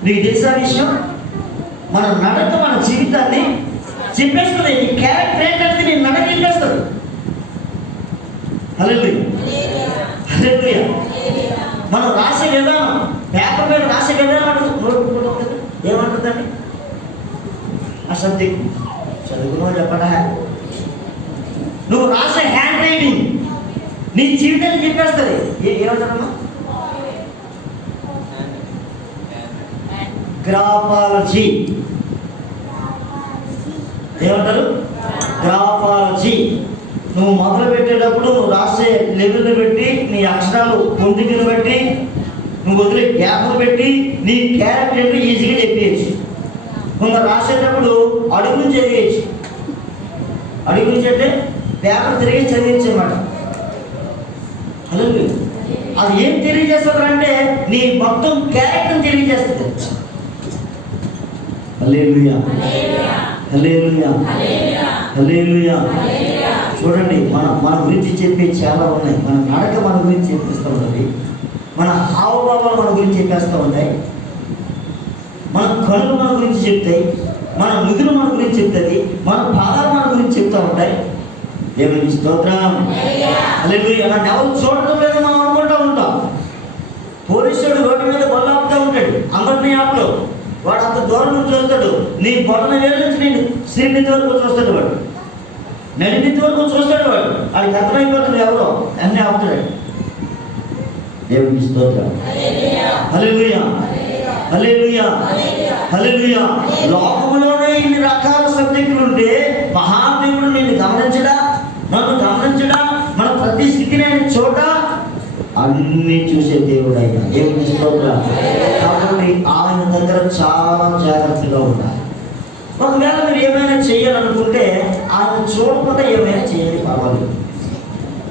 మీకు తెలుసా విషయం? మన నడక మన జీవితాన్ని చెప్పేస్తుంది. ఈ క్యారెక్టర్ ఏంటంటే నేను నడక చెప్పేస్తుంది. హల్లెలూయా, హల్లెలూయా. మనం రాసే విధానం, పేపర్ మీద రాసే విధానం ఏమంటుందండి? అసలు చదువుకున్నావు చెప్పడా? నువ్వు రాసే హ్యాండ్ రైటింగ్ నీ జీవితాన్ని చెప్పేస్తుంది. ఏమంటారమ్మా? గ్రాఫాలజీ. ఏమంటారు? గ్రాఫాలజీ. నువ్వు మొదలు పెట్టేటప్పుడు నువ్వు రాసే లెవెల్ని బట్టి, నీ అక్షరాలు పొందికను బట్టి, నువ్వు వదిలే గ్యాప్ను బట్టి నీ క్యారెక్టర్ ఈజీగా చెప్పేయచ్చు. కొందరు రాసేటప్పుడు అడుగులు చదివేయచ్చు. అడుగు నుంచి అంటే పేపర్ తిరిగి చదివచ్చు అన్నమాట. హల్లెలూయా. అది ఏం తెలియజేస్తుంది అంటే నీ మొత్తం క్యారెక్టర్ తెలియజేస్తుంది. హల్లెలూయా, హల్లెలూయా, హల్లెలూయా. చూడండి, మన గురించి చెప్పే చాలా ఉన్నాయి. మన నడక మన గురించి చెప్పిస్తూ ఉంటుంది, మన హావభావాలు మన గురించి చెప్పేస్తూ ఉంటాయి, మన కళ్ళు మన గురించి చెప్తాయి, మన నుదురు మన గురించి చెప్తుంది, మన పాదాలు మన గురించి చెప్తూ ఉంటాయి. దేవునికి స్తోత్రం. హల్లెలూయా. నన్ను ఎవరు చూడటం లేదు మనం అనుకుంటూ ఉంటాం. పోలీసుడు రోడ్డు మీద బొల్ల ఆపుతూ ఉంటాడు, అందరినీ ఆపులో. వాడు అంత దూరం నుంచి చూస్తాడు. నీ బొట్టన వేలు నుంచి నేను శ్రీనిధి వరకు చూస్తాడు, వాడు నడినిధి వరకు చూస్తాడు. వాడు వాడికి అర్థమైపోతుంది ఎవరో అన్నీ ఆపుతాడు. దేవునికి స్తోత్రం. హల్లెలూయా, హల్లెలూయా, హల్లెలూయా. లోకంలోనే ఇన్ని రకాల సబ్జెక్టులు ఉంటే మహాదేవుడు నిన్ను గమనించడా, నన్ను గమనించడా, మన ప్రతి స్థితిని ఆయన చూడ అన్ని చూసే దేవుడు ఆయన. దేవుని స్తోత్రం. కాబట్టి ఆయన దగ్గర చాలా జాగ్రత్తగా ఉండాలి. ఒకవేళ మీరు ఏమైనా చేయాలనుకుంటే ఆయన చూడకుండా ఏమైనా చేయాలి, పర్వాలేదు.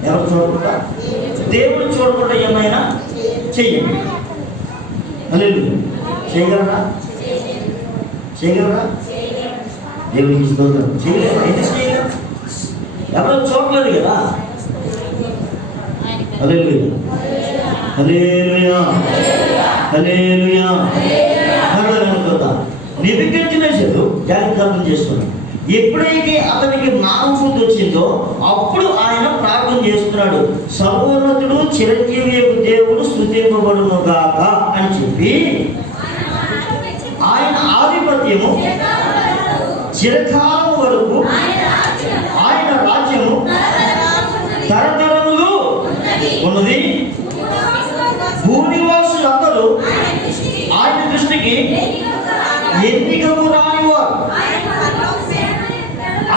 ఎవరు చూడకుండా? దేవుడు చూడకుండా ఏమైనా చెయ్యండి. హల్లెలూయా. చేయగలరా? చేయగలరా? దేవునికి స్తోత్రం. చేయలేరా? ఎందుకు చేయలేరు? ఎవరో చూడలేదు కదా. హల్లెలూయా, హల్లెలూయా, హల్లెలూయా. నెబుకద్నెజరు జాగ్రత్త అర్థం చేసుకున్నాడు. ఎప్పుడైతే అతనికి జ్ఞానబుద్ధి వచ్చిందో అప్పుడు ఆయన ప్రార్థన చేస్తున్నాడు, సర్వోన్నతుడు చిరంజీవి దేవుడు స్తుతింపబడును గాక అని చెప్పి ఆయన ఆధిపత్యము చిరకాలం వరకు, ఆయన రాజ్యము తరతరములు ఉన్నది. భూనివాసులందరూ ఆయన దృష్టికి ఎన్నికము రానివారు.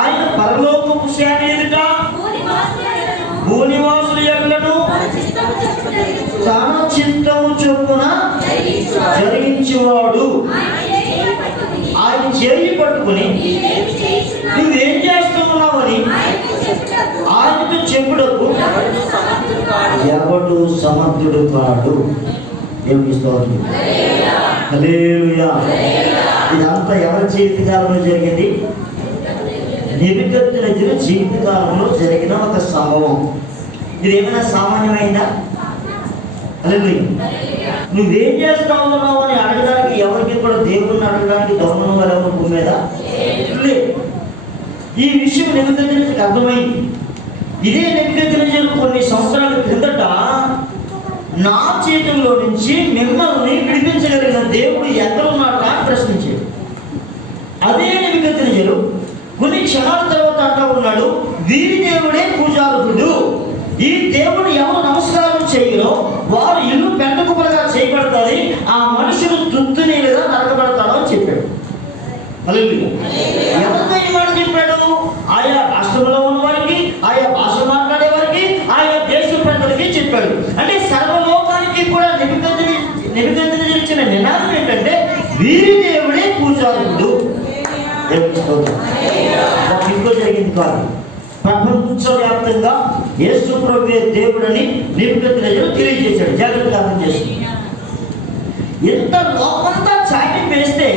ఆయన పరలోకపు సేన ఎదుట భూనివాసుల యొక్కను తన చిత్తము చొప్పున జరిగించేవాడు. ఆయన చేయి పట్టుకుని నువ్వేం చేస్తున్నావని ఆయనతో చెప్పుటకు ఎవడు సమర్థుడు కాడు. దేవుని స్తోత్రం. హల్లెలూయా. ఇదంతా ఎవరి జీవితకాలంలో జరిగింది? నెబుకద్నెజరు జీవితకాలంలో జరిగిన ఒక సంభవం. ఇది ఏమైనా సామాన్యమైందా? హల్లెలూయా. నువ్వేం చేస్తా ఉన్నావు అని అడగడానికి ఎవరికి కూడా దేవుడిని అడగడానికి గౌరవం వారు ఎవరు భూమి మీద లేదు. ఈ విషయం నెబుకద్నెజరుకి అర్థమైంది. ఇదే నెబుకద్నెజరు కొన్ని సంవత్సరాల క్రిందట నా చేతుల్లో నుంచి మిమ్మల్ని విడిపించగలిగిన దేవుడు ఎక్కడ ఉన్నాడు అని ప్రశ్నించాడు. అదే నెబుకద్నెజరు కొన్ని క్షణాల తర్వాత అంటూ ఉన్నాడు, వీరి దేవుడే పూజారుడు. ఈ దేవుడు ఎవరు నమస్కారం చేయరో వారు ఇల్లు పెంటకుపరగా చేయబడతారు, ఆ మనుషులు తృప్తినీలుగా నరకబడతాడు అని చెప్పాడు. హల్లెలూయా. ఎవరితో ఈ మాట చెప్పాడు? ఆయా రాష్ట్రంలో ఉన్న వారికి, ఆయా భాష మాట్లాడే వారికి, ఆయా దేశ ప్రజలకి చెప్పాడు. అంటే సర్వలోకానికి కూడా నిబంధన ఇచ్చిన నినాదం ఏంటంటే వీరి దేవుడే పూజారుడు. ఇంకో జరిగింది కాదు, ప్రపంచవ్యాప్తంగా యేసు ప్రభువే దేవుడని నిబంధన తెలియజేశాడు. జాగ్రత్తగా అర్థం చేసి ఎంత లోకంతా చాటి వేస్తే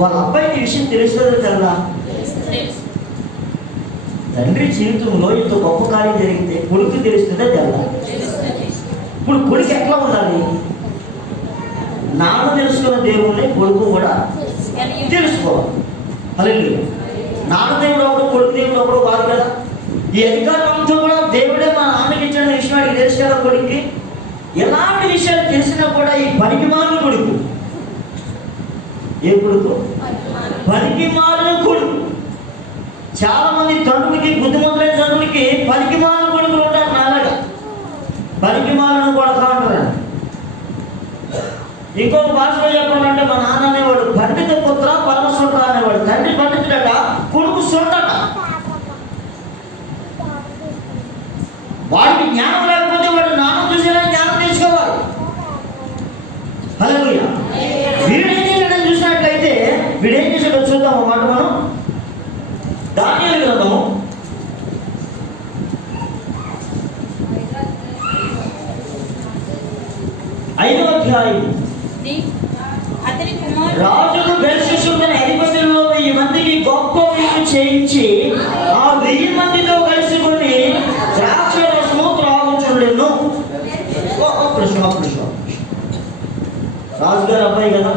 వాళ్ళ అబ్బాయికి విషయం తెలుస్తుంది కదా. తండ్రి జీవితంలో ఇంత గొప్ప కార్యం జరిగితే కొడుకు తెలుస్తుందా తెల్లా? ఇప్పుడు కొడుకు ఎట్లా ఉండాలి? నాన్న తెలుసుకున్న దేవుణ్ణి కొడుకు కూడా తెలుసుకోవాలి. హల్లెలూయా. నాన్న దేవుడు ఒకడు, కొడుకు దేవుడు ఒకడు కాదు కదా. ఈ అధికారం అంతా కూడా దేవుడే మా నాన్నకి ఇచ్చిన విషయం వాడికి తెలుసు కదా. కొడుక్కి ఎలాంటి విషయాలు తెలిసినా కూడా ఈ పనికిమాలిన కొడుకు, ఏ కొడుకు? పనికిమాలిన కొడుకు. చాలా మంది తండ్రులకి, బుద్ధిమంతులైన తండ్రులకి పనికిమాలిన కొడుకులు ఉంటారు. నాలాగా పనికిమాలిన కొడుకు అంటారు. ఇంకొక భాషలో చెప్పాలంటే మా నాన్న అనేవాడు పండిత పుత్ర పరమసుంట అనేవాడు. తండ్రి పండితుడట, కొడుకు సుంటట. వాడికి జ్ఞానం లేకపోతే వాడు నాన్న చూసేలా జ్ఞానం తెచ్చుకోవాలి. హల్లెలూయా. వీడేం చేశాడని చూసినట్లయితే వీడేం చేశాడో చూద్దాం అన్నమాట. మనం దానియేలు గ్రంథము 5వ అధ్యాయం. రాజుకు బెల్షస్సరు అధిపతుల్లో 1000 మందికి గొప్ప విందు చేయించి ఆ 1000 మందితో కలుసుకొని ద్రాక్షరసము త్రాగుచుండెను. రాజుగారు అబ్బాయి కదా,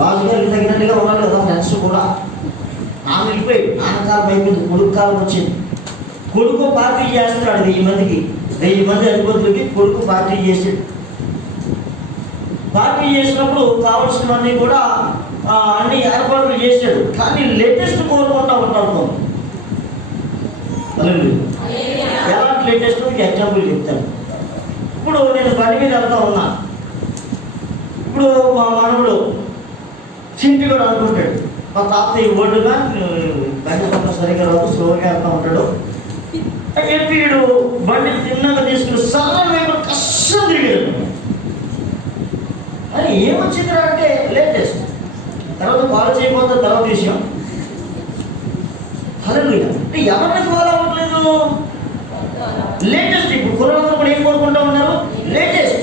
రాజుగారికి తగినట్టుగా ఉన్నారు కదా. ఫ్రెండ్స్ కూడా నాన్న వెళ్ళిపోయి, నాన్నకాలం అయిపోయింది, కొడుకు కాలం వచ్చింది. కొడుకు పార్టీ చేస్తున్నాడు 1000 మందికి, 1000 మంది అధిపతులకి కొడుకు పార్టీ చేసాడు. పార్టీ చేసినప్పుడు కావాల్సినవన్నీ కూడా అన్ని ఏర్పాట్లు చేశాడు. కానీ లేటెస్ట్ కోరుకుంటా ఉంటాడు. ఎలాంటి లేటెస్ట్ మీకు ఎగ్జాంపుల్ చెప్తాను. ఇప్పుడు నేను పని మీద వెళ్తా ఉన్నా. ఇప్పుడు మా మనవుడు చింటి కూడా అనుకుంటాడు, మా తాతయ్య ఒడ్డుగా బండి పక్క సరిగ్గా రాదు, స్లోగా వెళ్తూ ఉంటాడు అని చెప్పి వీడు బండి తిన్నాక తీసుకుని సరళ మేము కష్టం తిరిగాడు. అని ఏమొచ్చిందిరా అంటే లేటెస్ట్. తర్వాత ఫాలో చేయకపోతే తర్వాత విషయం. హల్లెలూయా. అంటే ఎవరిని ఫాలో అవ్వట్లేదు? లేటెస్ట్. ఇప్పుడు కుర్రలందరూ కూడా ఏం కోరుకుంటా ఉన్నారు? లేటెస్ట్.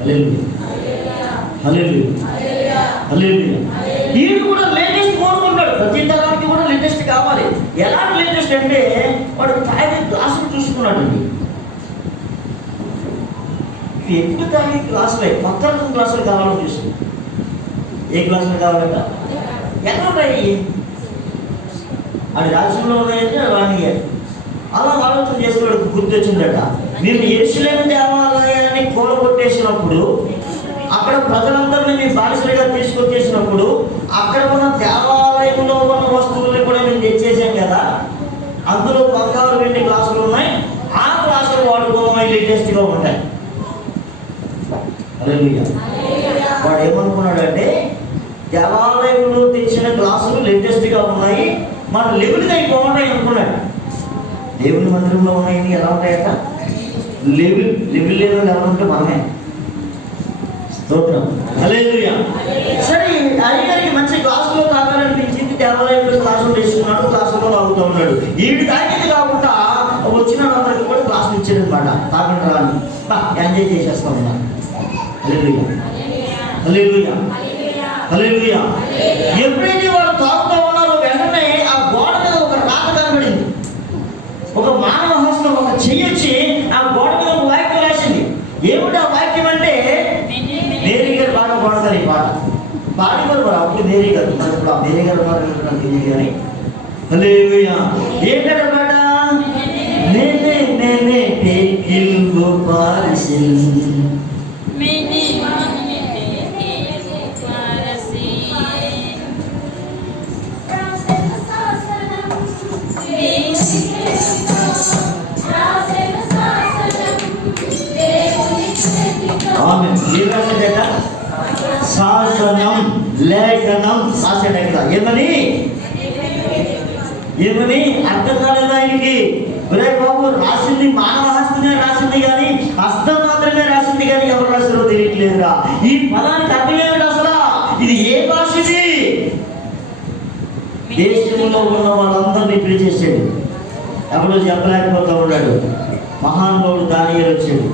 హల్లెలూయా. హల్లెలూయా. హల్లెలూయా. వీడు కూడా లేటెస్ట్ కోరుకుంటాడు. ప్రతి తరానికి కూడా లేటెస్ట్ కావాలి. ఎలాంటి లేటెస్ట్ అంటే వాడు తాగే గ్లాసులు చూసుకున్నాడు. ఎక్కువ తాగే గ్లాసులే, కొత్త రకం గ్లాసులు కావాలని చూసి. ఏ గ్లాసులు కావాలంట? ఎక్కడ ఉన్నాయి? అది రాజ్యంలో ఉన్నాయంటే వాడిని అలా ఆలోచన చేసుకున్నాడు. గుర్తొచ్చిందట, మేము యెరూషలేము దేవాలయాన్ని కూలగొట్టేసినప్పుడు, అక్కడ ప్రజలందరినీ మేము బానిసలుగా తీసుకొచ్చేసినప్పుడు, అక్కడ ఉన్న దేవాలయంలో ఉన్న వస్తువుల్ని కూడా మేము తెచ్చేసాం కదా. అందులో బంగారు వెండి గ్లాసులు ఉన్నాయి, ఆ గ్లాసులు వాడుకోవడం లేటెస్ట్గా ఉంటాయి. హల్లెలూయా. వాడు ఏమనుకున్నాడు అంటే దేవాలయంలో తెచ్చిన గ్లాసులు లేటెస్ట్గా ఉన్నాయి, మన లెవెల్గా బాగున్నాయి అనుకున్నాడు. దేవుని మందిరంలో ఉన్నాయి ఎలా ఉంటాయట? లెవెల్ లెవెల్ ఎలా ఉంటే మనమే. స్తోత్రం. హల్లెలూయా. సరే, అయ్యగారికి మంచి గ్లాసులో తాగాలనిపించింది, దేవాలయంలో గ్లాసులు తీసుకున్నాడు, గ్లాసులో తాగుతూ ఉన్నాడు. వీడు తాగేది కాకుండా వచ్చిన వాళ్ళకి కూడా గ్లాసులు ఇచ్చాడు అనమాట. తాగండి రాని ఎంజాయ్ చేసేస్తా ఉన్నా. హల్లెలూయా. హల్లెలూయా. హల్లెలూయా. ఎప్పుడైతే వాళ్ళు తాగుతూ ఉన్నారో వెంటనే ఆ గోడ మీద ఒక రాత కనబడింది. ఒక మానవ హస్తం ఒక చెయ్యొచ్చి ఆ గోడ మీద ఒక వాక్యం రాసింది. ఏమిటి ఆ వాక్యం అంటే, మేరీ గారు బాగా పాడతారు ఈ పాట. పాడేవారు మరి అప్పుడు మేరీ గారు, మరి ఇప్పుడు ఆ మేరీ గారు తెలియదు కానీ. హల్లెలూయా. ఏంటంటే పాట? నేనే నేనే టేకిల్గు పారిసిల్. లేఖనం రాశాడు ఇక్కడ. ఏమని అర్థం కాలేదు ఆయనకి. ఒరే బాబు, రాసింది మానవ హస్తమే రాసింది కానీ, హస్తం మాత్రమే రాసింది కానీ ఎవరు రాసారో తెలియట్లేదురా. ఈ పదానికి అర్థం ఏమిటి అసలు? ఇది ఏ భాష? ఇది దేశంలో ఉన్న వాళ్ళందరినీ పిలిచేసాడు. ఎవరు చెప్పలేకపోతా ఉన్నాడు. మహానుభావుడు దానియేలు వచ్చాడు.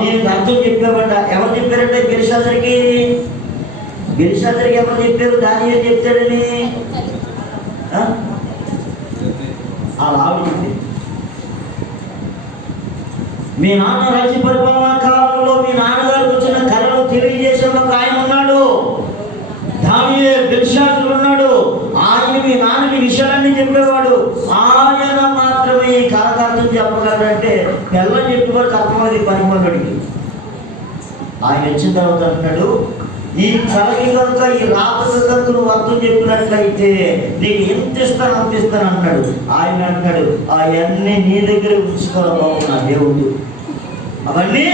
దీనికి అర్థం చెప్పామంట. ఎవరు చెప్పారంటే బెల్షాజర్కి ఎవరు చెప్పారు? దానియేలు చెప్తాడని అలా ఆవిడ చెప్పింది. మీ నాన్న రాజ్య పరిపాలనా కాలంలో మీ నాన్నగారికి వచ్చిన కళను తెలియజేసే ఒక ఆయన ఉన్నాడు. దానియేలు బెల్షాజర్ ఉన్నాడు. ఆయన మీ నాన్నకి విషయాలన్నీ చెప్పేవాడు. ఆయన మాత్రమే ఈ కళాకార్థం చెప్పగలడంటే పిల్లలు చెప్పేవాడికి అర్థమైంది పనిమగడికి. ఆయన వచ్చిన తర్వాత అంటున్నాడు, ఈ కళకి కనుక ఈ రాత్రి కనుక నువ్వు అర్థం చెప్పినట్లయితే నీకు ఎంత ఇస్తాను అంత ఇస్తాను అన్నాడు. ఆయన అంటున్నాడు, అవన్నీ నీ దగ్గరే ఉంచుకోవాలి బాబు నా దేవుడు. అవన్నీ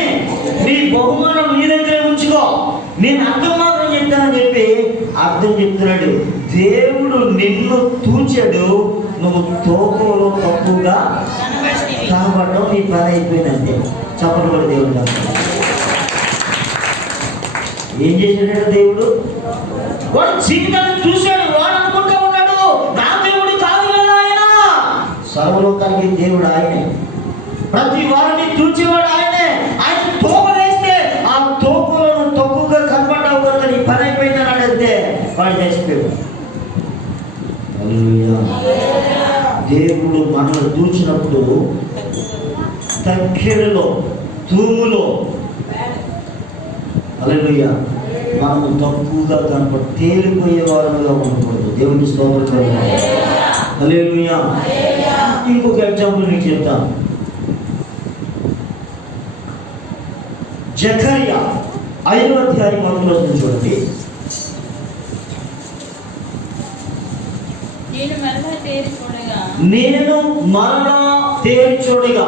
నీ బహుమానం నీ దగ్గరే ఉంచుకో, నేను అర్థం మాత్రం చెప్తానని చెప్పి అర్థం చెప్తున్నాడు. దేవుడు నిన్ను తూచాడు, నువ్వు తోకలో తక్కువగా కనబడడం నీ పని అయిపోయిందంటే చెప్పడం దేవుడు. ఏం చేశాడు దేవుడు? వాడు జీవితాన్ని చూశాడు. వాడు అనుకుంటా ఉన్నాడు నా దేవుడు కాదు కదా ఆయన. సర్వలోకానికి దేవుడు ఆయనే, ప్రతి వారిని చూచేవాడు ఆయనే. ఆయన తోక వేస్తే ఆ తోకలను తక్కువగా కనబడ్డావు కనుక నీ పని అయిపోయిందని అడిగితే వాడు చేసిపోయాడు. దేవుడు మనల్ని చూచినప్పుడు తక్కెడలో తూములో హల్లెలూయా మనము తక్కువగా కనపడి తేలిపోయే వారుగా ఉండకూడదు. దేవుని స్తోత్రం. హల్లెలూయా. ఇంకొక ఎగ్జాంపుల్ నీకు చెప్తాను. జకర్యా 5వ అధ్యాయం 1వ వచనం చూడండి. నేను మరలా తేరి చూడగా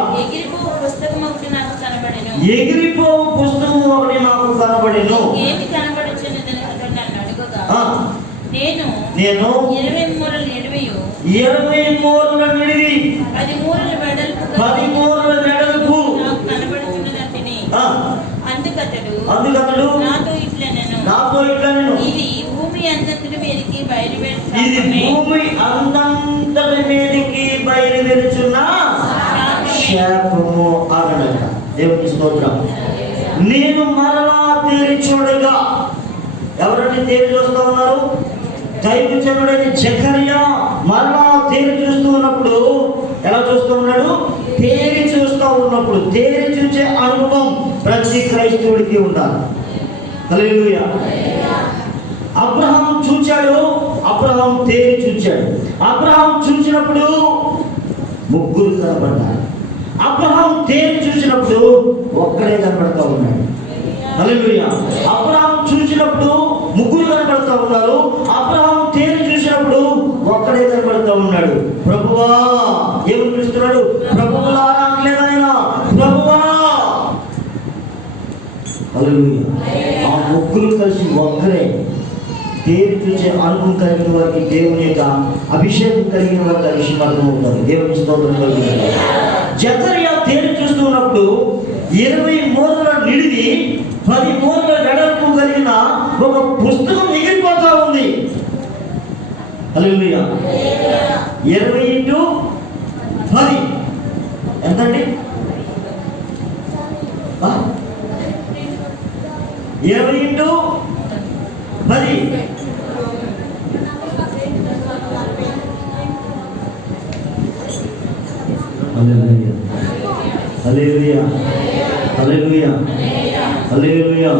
ఎగిరిపోవు పుస్తకం ఒకటి నాకు కనబడెను. ఏమి కనబడుచున్నదని నన్ను అడుగగా నేను 20 మూరల నిడివి 10 మూరల వెడల్పు నాకు కనబడుచున్నదని అందుకతడు నాతో ఇట్లనెను, ఇది భూమి అంతటి మీదకి బయలువెరుచున్న శాపము అగనక. దేవుని స్తోత్రం. నేను మరలా తేరి చూడగా, ఎవరంటే తేరి చూస్తూ ఉన్నారు? దైవజనుడైన జకర్యా మరలా తేరి చూస్తూ ఉన్నప్పుడు ఎలా చూస్తూ ఉన్నాడు? తేరి చూస్తూ ఉన్నప్పుడు. తేరి చూసే అనుభవం ప్రతి క్రైస్తవుడికి ఉండాలి. హల్లెలూయా. అబ్రహాం చూచాడు, అబ్రహాం తేరి చూచాడు. అబ్రహాం చూసినప్పుడు ముగ్గురు కనబడ్డారు. అబ్రహాం తేరి చూసినప్పుడు ఒక్కడే కనబడతా ఉన్నాడు. హల్లెలూయా. అబ్రహాం చూసినప్పుడు ముగ్గురు కనబడతా ఉన్నారు. అబ్రహాం తేరి చూసినప్పుడు ఒక్కడే కనబడతా ఉన్నాడు. ప్రభువా ఏమని పిలుస్తున్నాడు? ప్రభువులా అనట్లేదు ఆయన, ప్రభువా. హల్లెలూయా. ఆ ముగ్గురు కలిసి ఒక్కరే. తేరి చూసే అనుభవం కలిగిన వారికి దేవుని యొక్క అభిషేకం కలిగిన వారికి ఆ విషయం అర్థమవుతారు. దేవుని స్తోత్రం కలుగుతుంది. జకర్యా తేరి చూస్తున్నప్పుడు 20 మూరల నిడివి 10 మూరల వెడల్పు కలిగిన ఒక పుస్తకం ఎగిరిపోతా ఉంది. హల్లెలూయా. 20x10 ఎంతండి? 20x10 హల్లెలూయా. హల్లెలూయా. హల్లెలూయా. హల్లెలూయా.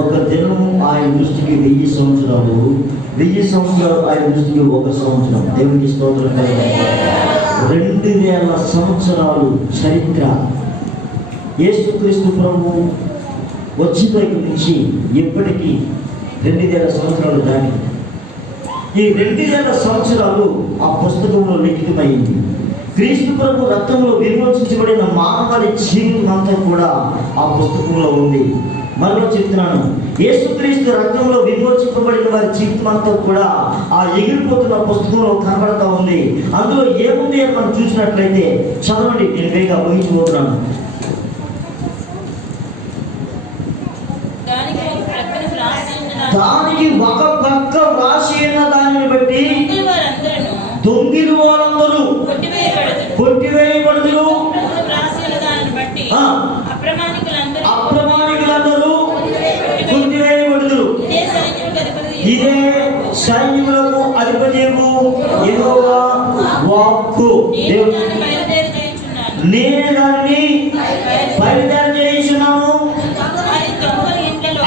ఒక దినం ఆయన దృష్టికి 1000 సంవత్సరాలు, 1000 సంవత్సరాలు ఆయన దృష్టికి 1 సంవత్సరం. దేవునికి స్తోత్రం కలుగుతుంది. 2000 సంవత్సరాలు చరిత్ర. యేసుక్రీస్తు ప్రభువు వచ్చిన దగ్గర నుంచి ఇప్పటికీ 2000 సంవత్సరాలు దాటి. ఈ 2000 సంవత్సరాలు ఆ పుస్తకంలో లిఖితమైంది. క్రీస్తు ప్రభు రక్తంలో విమోచించబడిన మానవాళి జీవితం అంతా కూడా ఆ పుస్తకంలో ఉంది. మరో చెప్తున్నాను, యేసుక్రీస్తు రక్తంలో విమోచింపబడిన వారి జీవితం అంతా కూడా ఆ ఎగిరిపోతున్న పుస్తకంలో కనబడతా ఉంది. అందులో ఏముంది అని మనం చూసినట్లయితే చదవండి, నేను వేగా ముగించిపోతున్నాను. దానికి ఒక పక్క వ్రాసి ఉన్న దానిని బట్టి దొంగిలు వారందరూ కొట్టివేయబడుదురు, అప్రమాణికులందరూ కొట్టివేయబడుదురు. ఇదే సైన్యములకు అధిపతియగు యెహోవా వాక్కు. నేను దానిని బయలుదేరి చేయించున్నాను,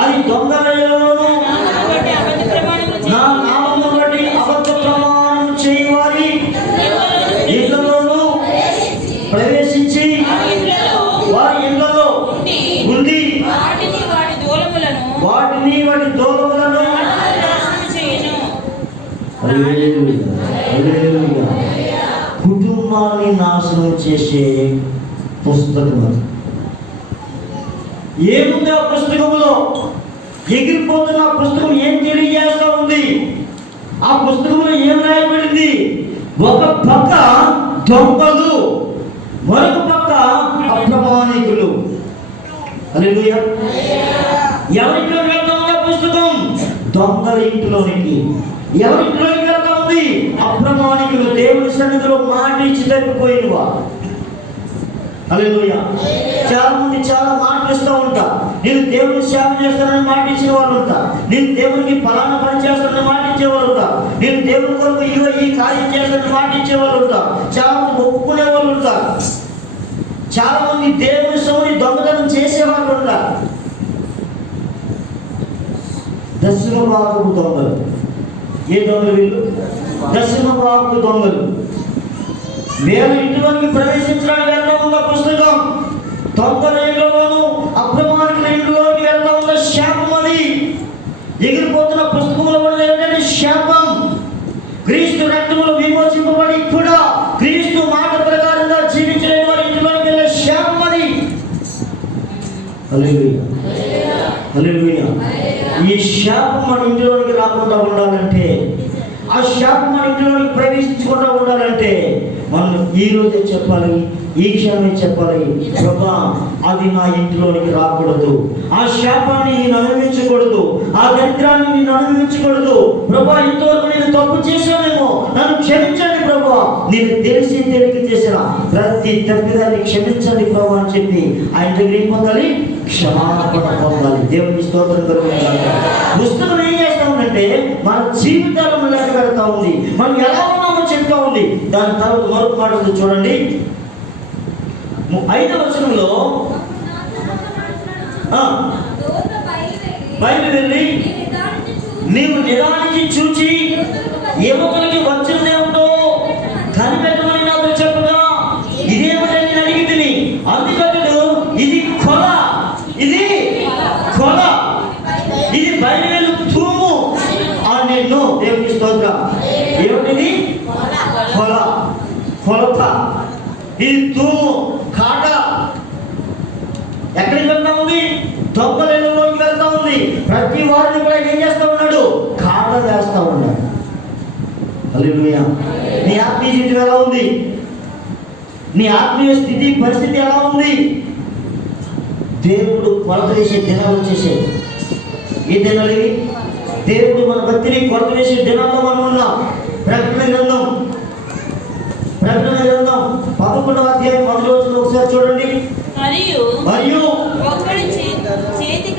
అది దొంగలలోను నా నామమును బట్టి అబద్ధ ప్రమాణం చేయవారి ఇళ్లలోను ప్రవేశించి వారి ఇళ్లలో ఉండి వాటిని వాటి దూలములను కుటుంబాన్ని నాశనం చేసే పుస్తకం. ఏముంది ఆ పుస్తకంలో? ఎగిరిపోతున్న పుస్తకం ఏం తెలియజేస్తా ఉంది? ఆ పుస్తకంలో ఏం రాయబడింది? ఒక పక్క దొంగలు, మరొక పక్క అప్రమాణికులు. హల్లెలూయా. ఎవరింట్లో వెళ్తా ఉంది ఆ పుస్తకం? దొంగల ఇంట్లోనికి. ఎవరింట్లోకి వెళ్తా ఉంది? అప్రమాణికులు, దేవుని సన్నిధిలో మాట ఇచ్చి తప్పిపోయినవా. హల్లెలూయా. చాలా మంది చాలా మాటలు ఇస్తూ ఉంటా. నేను దేవుని సేవ చేస్తానని మాట ఇచ్చిన వాళ్ళు ఉంటా. నేను దేవునికి ఫలానా పని చేస్తానని మాట ఇచ్చేవాళ్ళు ఉంటా. నేను దేవుని కొరకు ఇగో ఈ కార్యం చేస్తానని మాట ఇచ్చేవాళ్ళు ఉంటా. చాలా మంది ఒప్పుకునే వాళ్ళు ఉంటారు. చాలా మంది దేవుని సౌని దొంగతనం చేసేవాళ్ళు ఉంటారు. దశమ భాగపు దొంగలు. ఏ దొంగలు వీళ్ళు? దశమ భాగపు దొంగలు. మేము ఇంట్లోకి ప్రవేశించడానికి వెళ్తా ఉన్న పుస్తకం, దొంగల ఇంట్లోను అప్రమాణికుల ఇంట్లోకి వెళ్తా ఉన్న శాపం. అది ఎగిరిపోతున్న పుస్తకంలో ఉన్నది ఏంటంటే శాపం. క్రీస్తు రక్తములో విమోచింపబడి కూడా క్రీస్తు మాట ప్రకారంగా జీవించలేని వారి ఇంట్లోకి వెళ్ళే శాపం అది. హల్లెలూయా. హల్లెలూయా. ఈ శాపం మన ఇంట్లోకి రాకుండా ఉండాలంటే, ఆ శాపం మన ఇంట్లోకి ప్రవేశించకుండా ఉండాలంటే మనం ఈ రోజే చెప్పాలి, ఈ క్షణమే చెప్పాలి, ప్రభా అది నా ఇంట్లోనికి రాకూడదు. ఆ శాపాన్ని నేను అనుభవించకూడదు, ఆ దరిద్రాన్ని నేను అనుభవించకూడదు. ప్రభా ఇంతవరకు నేను తప్పు చేశానేమో, నన్ను క్షమించండి ప్రభా. నేను తెలిసి తెలియక చేసిన ప్రతి తప్పిదాన్ని క్షమించండి ప్రభా అని చెప్పి ఆయన దగ్గర ఏం పొందాలి? క్షమాపణ పొందాలి. దేవుని స్తోత్రం కలుగుతుంది. పుస్తకం ఏం చేస్తా ఉందంటే మన జీవితాలను లెక్క పెడతా ఉంది, మనం ఎలా ఉన్నామో చెప్తా ఉంది. దాని తర్వాత మరొక మాట ఉంది చూడండి, 5వ వచనంలో బయలుదేరి నీవు నిదానించి చూచి ఎముకలకి వచ్చిందేమిటో కనిపెట్టమని నాతో చెప్పగా ఇదేమిటని నేను అడిగితిని. అందుకతడు ఇది కొల, ఇది కొల, ఇది బయలుదేరు తూము అని నేను. దేవుని స్తోత్రం. ఏమిటిది? కొల, కొలత, ఇది తూము, కాట. ఎక్కడికి వెళ్తా ఉంది? దొంగలలోకి వెళ్తా ఉంది. ప్రతి వారిని కూడా ఏం చేస్తా ఉన్నాడు? కాట వేస్తా ఉన్నాడు. హల్లెలూయా. నీ ఆత్మీయ జీవితం ఎలా ఉంది? నీ ఆత్మీయ స్థితి పరిస్థితి ఎలా ఉంది? దేవుడు కొలత వేసే దినాలు వచ్చేసాయి. ఈ దినాలు ఇవి. దేవుడు మన భక్తిని కొలత వేసే దినాల్లో మనం ఉన్నాం. ప్రకటన గ్రంథం 11వ అధ్యాయం 10వ వచనం ఒకసారి చూడండి. మరియు చేతి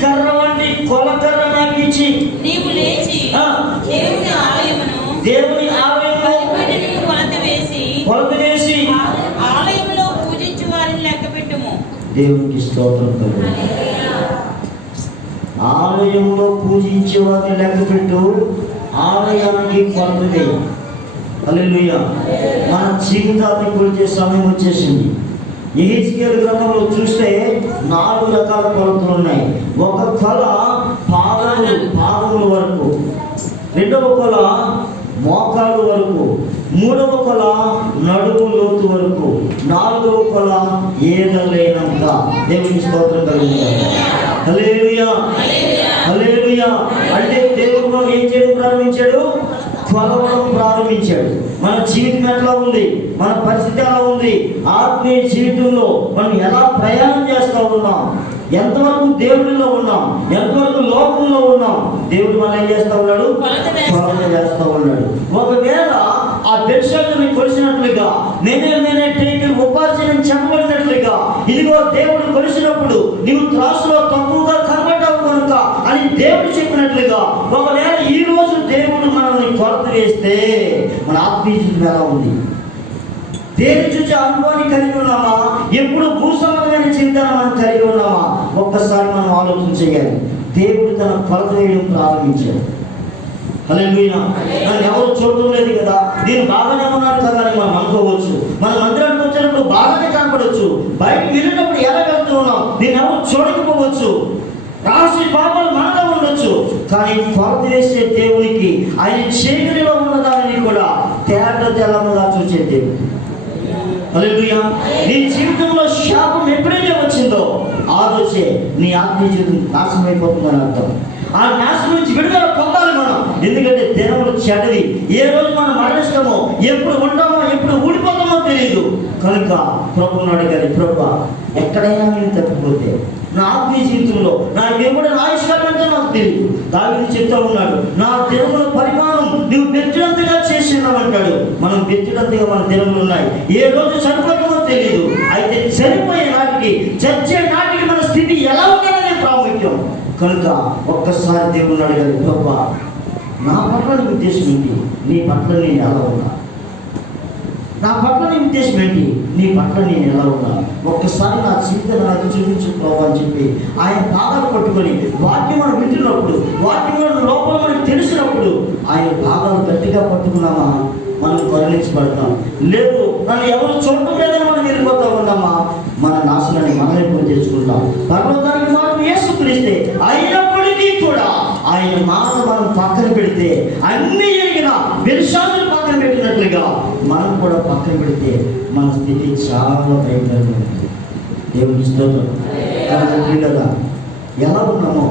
కర్ర వంటి కొలకర్ర నాకు ఇచ్చి నీవు లేచి దేవుని ఆలయమును కొలత వేసి ఆలయంలో పూజించు వారిని లెక్క పెట్టుము. దేవునికి స్తోత్రం కలుగును. ఆలయంలో పూజించే వారిని లెక్క పెట్టు, ఆలయానికి కొలత వేయి. హల్లెలూయా. మన జీవితాన్ని కొలిచే సమయం వచ్చేసింది. యెహెజ్కేలు గ్రంథంలో చూస్తే 4 రకాల కొలతలు ఉన్నాయి. ఒక కొల పాదముల వరకు, 2వ కొల మోకాలు వరకు, 3వ కొల నడుము లోతు వరకు, 4వ కొల ఏదలేనంత. దేవుని స్తోత్రం కలుగుతుంది. హల్లెలూయా, హల్లెలూయా. అంటే దేవుడు మనం ఏం చేయడం ప్రారంభించాడు? కొలవడం ప్రారంభించాడు. మన జీవితం ఎట్లా ఉంది, మన పరిస్థితి ఎలా ఉంది, ఆత్మీయ జీవితంలో మనం ఎలా ప్రయాణం చేస్తూ ఉన్నాం, ఎంతవరకు దేవుడిలో ఉన్నాం, ఎంతవరకు లోకంలో ఉన్నాం, దేవుడు మనం ఏం చేస్తూ ఉన్నాడు? కొలత చేస్తూ ఉన్నాడు. ఒకవేళ ఆ బెత్షెబాని కొలిసినట్లుగా నేనే టేకిల్ ఉపార్జనం చెప్పబడినట్లుగా, ఇదిగో దేవుడు కొలిసినప్పుడు నీవు త్రాసులో తక్కువగా కనబడ్డావు కనుక అని దేవుడు చెప్పినట్లుగా, ఒకవేళ ఈ రోజు దేవుడు మనల్ని కొలత వేస్తే మన ఆత్మీయ జీవితం ఎలా ఉంది? దేని చూసి అనుభవాన్ని కలిగి ఉన్నామా? ఎప్పుడు భూసంబంధమైన జీవితాన్ని మనం కలిగి ఉన్నామా? ఒక్కసారి మనం ఆలోచన చేయాలి. దేవుడు తన కొలత వేయడం ప్రారంభించాడు. హల్లెలూయా. నన్ను ఎవరు చూడడం లేదు కదా, నేను బాగానే ఉన్నాను కదా అని మనం అనుకోవచ్చు. మన మందిరానికి వచ్చినప్పుడు బాగానే కనపడవచ్చు, బయటకు వెళ్ళినప్పుడు ఎలా వెళ్తూ ఉన్నాం నేను ఎవరు చూడకపోవచ్చు, రాసి పాపాలు మనలో ఉండొచ్చు. కానీ కొలత వేసే దేవునికి, ఆయన చీకటిలో ఉన్న దానిని కూడా తెల్లగా చూసే దేవుడు. హల్లెలూయా. నీ జీవితంలో శాపం ఎప్పుడైతే వచ్చిందో ఆ రోజే నీ ఆత్మీయ జీవితం నాశనం అయిపోతుందని అర్థం. ఆ నాశనం నుంచి విడుదల పొందాలి మనం. ఎందుకంటే దినములు చెడ్డది. ఏ రోజు మనం మరణిస్తామో, ఎప్పుడు ఉంటామో, ఎప్పుడు ఊడిపోతామో తెలియదు. కనుక ప్రభువుని అడగాలి, ప్రభువా ఎక్కడైనా నేను తప్పిపోతే నా ఆత్మీయ జీవితంలో నా దేవుడు నా ఇష్టాలు ఎంతో నాకు తెలియదు. దావీదు చెప్తా ఉన్నాడు, నా దినముల పరిమాణం నువ్వు బెత్తినంతగా చేసినావు అంటాడు. మనం బెత్తినంతగా మన దినములు ఉన్నాయి. ఏ రోజు చనిపోతామో తెలియదు. అయితే చనిపోయే నాటికి, చచ్చే నాటికి మన స్థితి ఎలా ఉండాలనే ప్రాముఖ్యం. కనుక ఒక్కసారి దేవుడిని అడగాలి, ప్రభువా నా పట్ల నీ ఉద్దేశం ఏంటి? నీ పట్ల నేను ఎలా ఉన్నా? నా పట్ల నీ ఉద్దేశం ఏంటి? నీ పట్ల నేను ఎలా ఉన్నా? ఒక్కసారి నా జీవితం నాకు చూపించు ప్రభు అని చెప్పి ఆయన పాదాలు పట్టుకొని వాక్యం మనం వింటున్నప్పుడు, వాక్యం లోపల మనకు తెలిసినప్పుడు ఆయన పాదాలు గట్టిగా పట్టుకున్నామా మనం కరుణించబడతాం. లేదు నన్ను ఎవరు చూడటం లేదని మనం వెళ్ళిపోతా ఉన్నామా మన నాశనాన్ని మనమే కొని తెచ్చుకుంటాం. పర్వతానికి మనం యేసుక్రీస్తే అయినప్పటికీ కూడా ఆయన మాట మనం పక్కన పెడితే, అన్ని జరిగిన బెత్షెబాని పక్కన పెట్టినట్లుగా మనం కూడా పక్కన పెడితే మన స్థితి చాలా భయంకరంగా ఉంటుంది. దేవుని స్తోత్రం. కదా ఎలా ఉన్నామో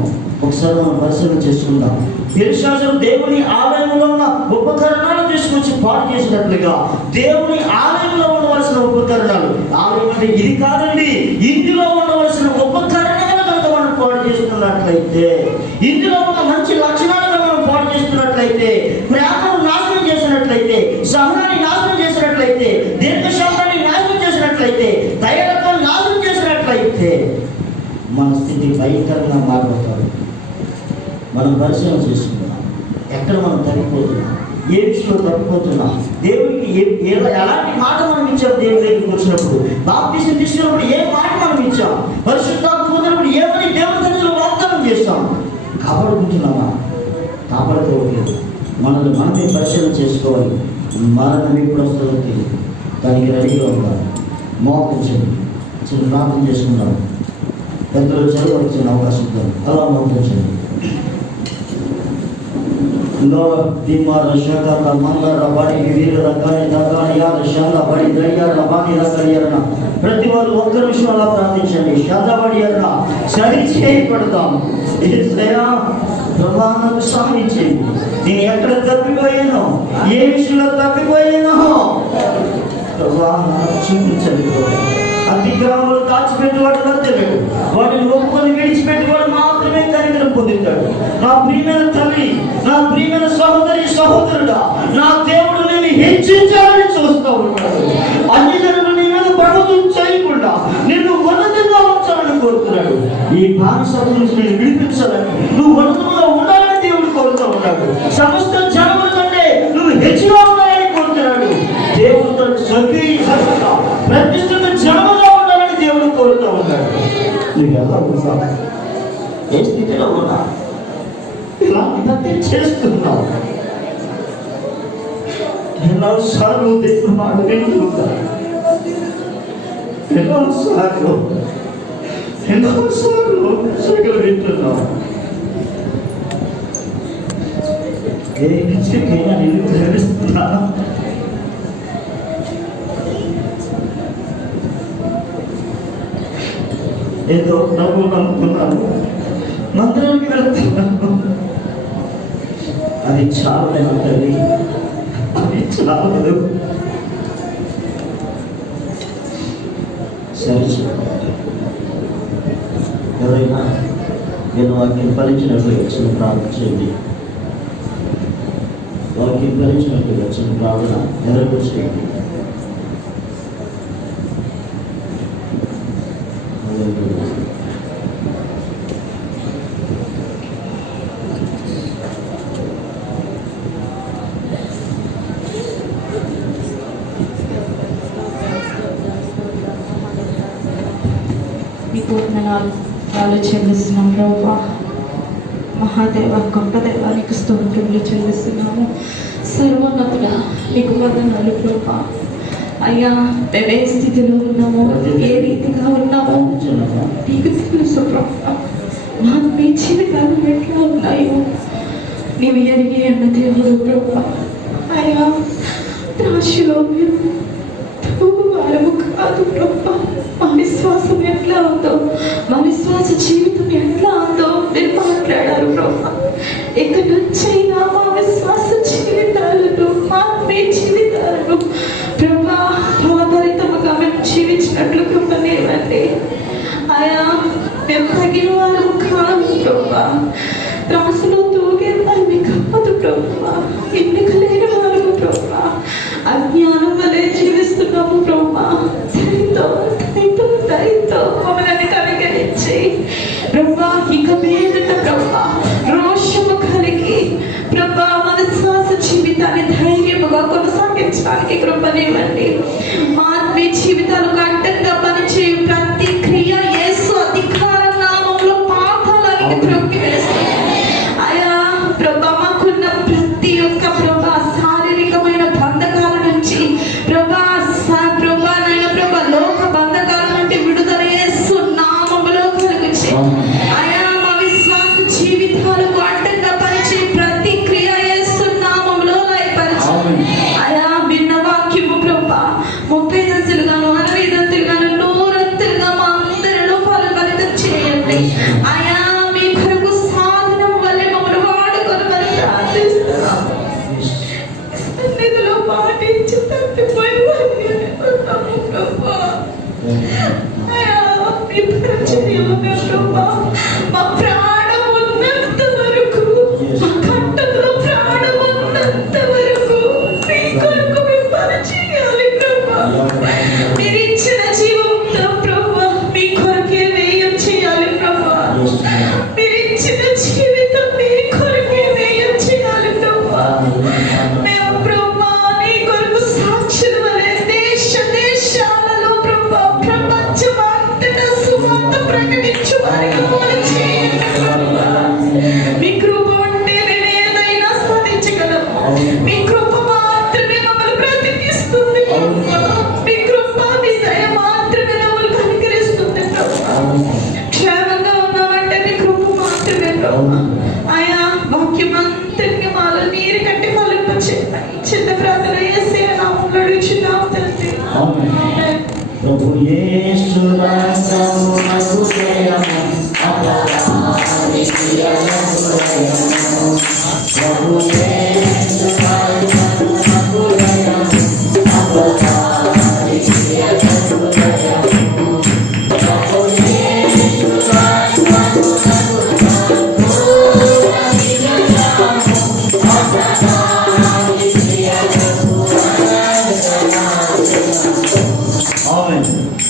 ఒకసారి మనం పరిశీలన చేసుకుందాం. బెత్షెబాని దేవుని ఆలయంలో ఉన్న ఉపకరణాలు తీసుకొచ్చి పాడు చేసినట్లుగా, దేవుని ఆలయంలో ఉండవలసిన ఉపకరణాలు, ఆలయం అంటే ఇది కాదండి, ఇందులో ఉండవలసిన ఉపకరణాలు కనుక మనం పాడు చేస్తున్నట్లయితే, ఇందులో ఉన్న మంచి లక్షణాలను మనం పాడు చేస్తున్నట్లయితే, ప్రేమను నాశనం చేసినట్లయితే, సహనాన్ని నాశనం చేసినట్లయితే, దీర్ఘశాంతాన్ని నాశనం చేసినట్లయితే, దయలతో నాశనం చేసినట్లయితే మన స్థితి భయంకరంగా మారిపోతాడు. మనం పరిశీలన చేసుకుంటున్నాం, ఎక్కడ మనం తగ్గిపోతున్నాం, ఏ విషయంలో తప్పిపోతున్నాం, దేవుడికి ఎలాంటి మాట మనం ఇచ్చాం, దేవుడి దగ్గరికి వచ్చినప్పుడు బాప్తిసం తీసుకున్నప్పుడు ఏ మాట మనం ఇచ్చాం, పరిశుద్ధాత్మ పొందినప్పుడు ఏమని దేవుడి దగ్గర వాగ్దానం చేస్తాం. కాపాడుకుంటున్నామా? కాపాడుకోవట్లేదు. మనల్ని మనమే పరిశీలన చేసుకోవాలి. మరణం ఎప్పుడు వస్తుందో తెలియదు, దానికి రెడీగా ఉండాలి. మోకరించండి, చిన్న ప్రార్థన చేసుకున్నాం. పెద్దలు చదవచ్చిన అవకాశం ఉంటుంది, అలా మోకరించండి. ప్రతి వారు ఒక్క నిమిషం అలా ప్రార్థించండి. శాంతపడి అన్నా సరి చేయబడతాం. ప్రభావం సాధించండి. నేను ఎక్కడ తప్పిపోయానో, ఏ విషయంలో తప్పిపోయానో ప్రభావం చూపించండి. అతిక్రమములు దాచిపెట్టేవాడు వర్తలేడు, వాటిని ఒప్పుకొని విడిచిపెట్టేవాడు మాత్రమే కనికరం పొందుతాడు. నా ప్రియమైన తల్లి, నా ప్రియమైన సహోదరి సహోదరుడా, నా దేవుడు నేను హెచ్చించాలని చూస్తూ ఉంటాడు. అన్ని జనులు నీ మీద పర్వతం చేయకుండా నిన్ను ఉన్నతంగా ఉంచాలని కోరుతున్నాడు. ఈ బానిసత్వం నుంచి నేను విడిపించాలని, నువ్వు ఉన్నతంగా ఉండాలని దేవుడు కోరుతూ ఉంటాడు. సమస్త జనముల కంటే నువ్వు హెచ్చుగా ఉండాలని కోరుతున్నాడు. దేవుడు ప్రతిష్ఠిత జనముగా ఉండాలని దేవుడు కోరుతూ ఉన్నాడు. నువ్వు ఎలా ఉన్నావు? ఏ స్థితిలో ఉన్నా? ఇలాంటి చేస్తున్నావు? ఎన్నోసార్లు దేవుడు మాట వింటున్నా, ఎన్నోసార్లు సగలు వింటున్నావు. ఏ విషయమైనా నేను తెలుస్తున్నా. ఏదో డబ్బులు కనుక్కున్నాను, మందిరానికి వెళ్తున్నాను. అది చాలలేదు తల్లి, అది చాలదు. సరే ఎవరైనా నేను వాక్యం ఫలించినట్లుగా చిన్న ప్రార్థన చేయండి. వాక్యం ఫలించినట్లుగా చిన్న ప్రార్థన ఎవరికి చేయండి. మీకు వందనాలు చెల్లిస్తున్నాం ప్రభా. మహాదేవ, గొప్ప దేవానికి స్తోత్రములు చెల్లిస్తున్నాము. సర్వోన్నతుడా మీకు వందనాలు ప్రభా. అయ్యా, మేము ఏ స్థితిలో ఉన్నామో, ఏ రీతిగా ఉన్నామో నీకు తెలుసు ప్రభా. మాకు మీ జీవితాలు ఎట్లా ఉన్నాయో నీవు ఎరిగి అన్న దేవుడు ప్రభా. అయ్యా, రాశిలో మీరు వారము కాదు ప్రభా. మా విశ్వాసం ఎట్లా ఉందో, మా విశ్వాస జీవితం ఎట్లా ఉందో మీరు మాట్లాడారు ప్రభా. ఇక నుంచైనా మా విశ్వాస జీవితాలను, మా మీ జీవితాలను ప్రభా ఫలభరితముగా మేము జీవించినట్లు కృపనివ్వండి. ఆయా, మేము తగిన వారము కాదు ప్రభా. త్రాసులో తూగే వారిని కప్పదు ప్రభా. ఎన్నిక లేని వారము ప్రభా. అజ్ఞానం వలె జీవిస్తున్నాము ప్రభా. దయతో మమ్మల్ని కనికరించి ప్రభా, ఇక మీదట ప్రభా రోషము కలిగి ప్రభా మన శ్వాస జీవితాన్ని ధైర్యముగా కొనసాగించడానికి కృపనివ్వండి. మా ఆత్మీయ జీవితాలకు అడ్డంగా పనిచేయు ప్రతి క్రియ యేసు అధికార నామములో పాతాళానికి త్రొక్కివేస్తుంది. ఆయా ప్రభా, మాకున్న ప్రతి ఒక్క ప్రభా శారీరకమైన బంధకాల నుంచి ప్రభా లోక బంధకాల నుండి విడుదల యేసు నామములో కలుగుచే. ఆయా, మా విశ్వాస జీవితాలకు అడ్డంగా పరిచే ప్రతి క్రియ యేసు నామములో లయపరిచి ఆయా విన్న వాక్యము ప్రభా 30 దంతులుగాను 60 దంతులుగాను 100 దంతులుగా మా అందరిలో ఫలభరితం చేయండి. ఆయా, మీ కొరకు సాధనం వల్లే మమ్మల్ని వాడుకొనమని ప్రార్థిస్తున్నాం. సన్నిధిలో పాటించి తప్పిపోయి ప్రభా. ఆయా, మీ పరిచర్యలో ప్రభా మా ప్రాణం ఉన్నంత వరకు, మా కంఠంలో ప్రాణం ఉన్నంత వరకు మీ కొరకు మేము పనిచేయాలి ప్రభా. మీరు ఇచ్చిన జీవంతో ప్రభా మీ కొరకే వ్యయం చేయాలి ప్రభా. మీరు ఇచ్చిన జీవితం మీ కొరకే వ్యయం చేయాలి ప్రభా. మేము ప్రభా నీ కొరకు సాక్షుల వలె దేశ దేశాలలో ప్రభా ప్రపంచమంతటా సువార్త ప్రకటించు వారిగా మమ్మల్ని చేయండి ప్రభా. మీ కృప ఉంటే మేము ఏదైనా సాధించగలము. మీ కృప మాత్రమే మమ్మల్ని బ్రతికిస్తుంది ప్రభా. మీ కృప, మీ దయ మాత్రమే మమ్మల్ని కనికరిస్తుంది ప్రభా. క్షేమంగా ఉన్నామంటే మీ కృప మాత్రమే ప్రభా. ఆయా, వాక్యం అంతటికి మాలో నీరు కట్టి ఫలింపచేయండి. చిన్న ప్రార్థన యేసయ్య నామములో అడుగుచున్నాము తండ్రి. ఆమేన్. ప్రభు యేసు రక్తమునకు జయము, అపరాధికి జయము. ప్రభు యేసు రక్తమునకు జయము, అపరాధికి జయము. ప్రభు యేసు రక్తమునకు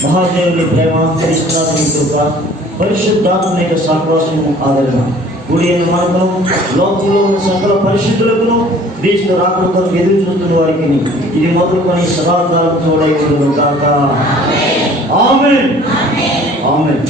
మహాదేవుని ప్రేమ, క్రీస్తునాథుని కృప, పరిశుద్ధాత్మ యొక్క సహవాసము, ఆదరణ గుడి అయిన మనకును లోకంలో ఉన్న సకల పరిశుద్ధులకును క్రీస్తు రాకడ కొరకు ఎదురు చూస్తున్న వారికి ఇది మొదలుకొని సదాకాలం తోడై ఉండును గాక. ఆమేన్. ఆమేన్.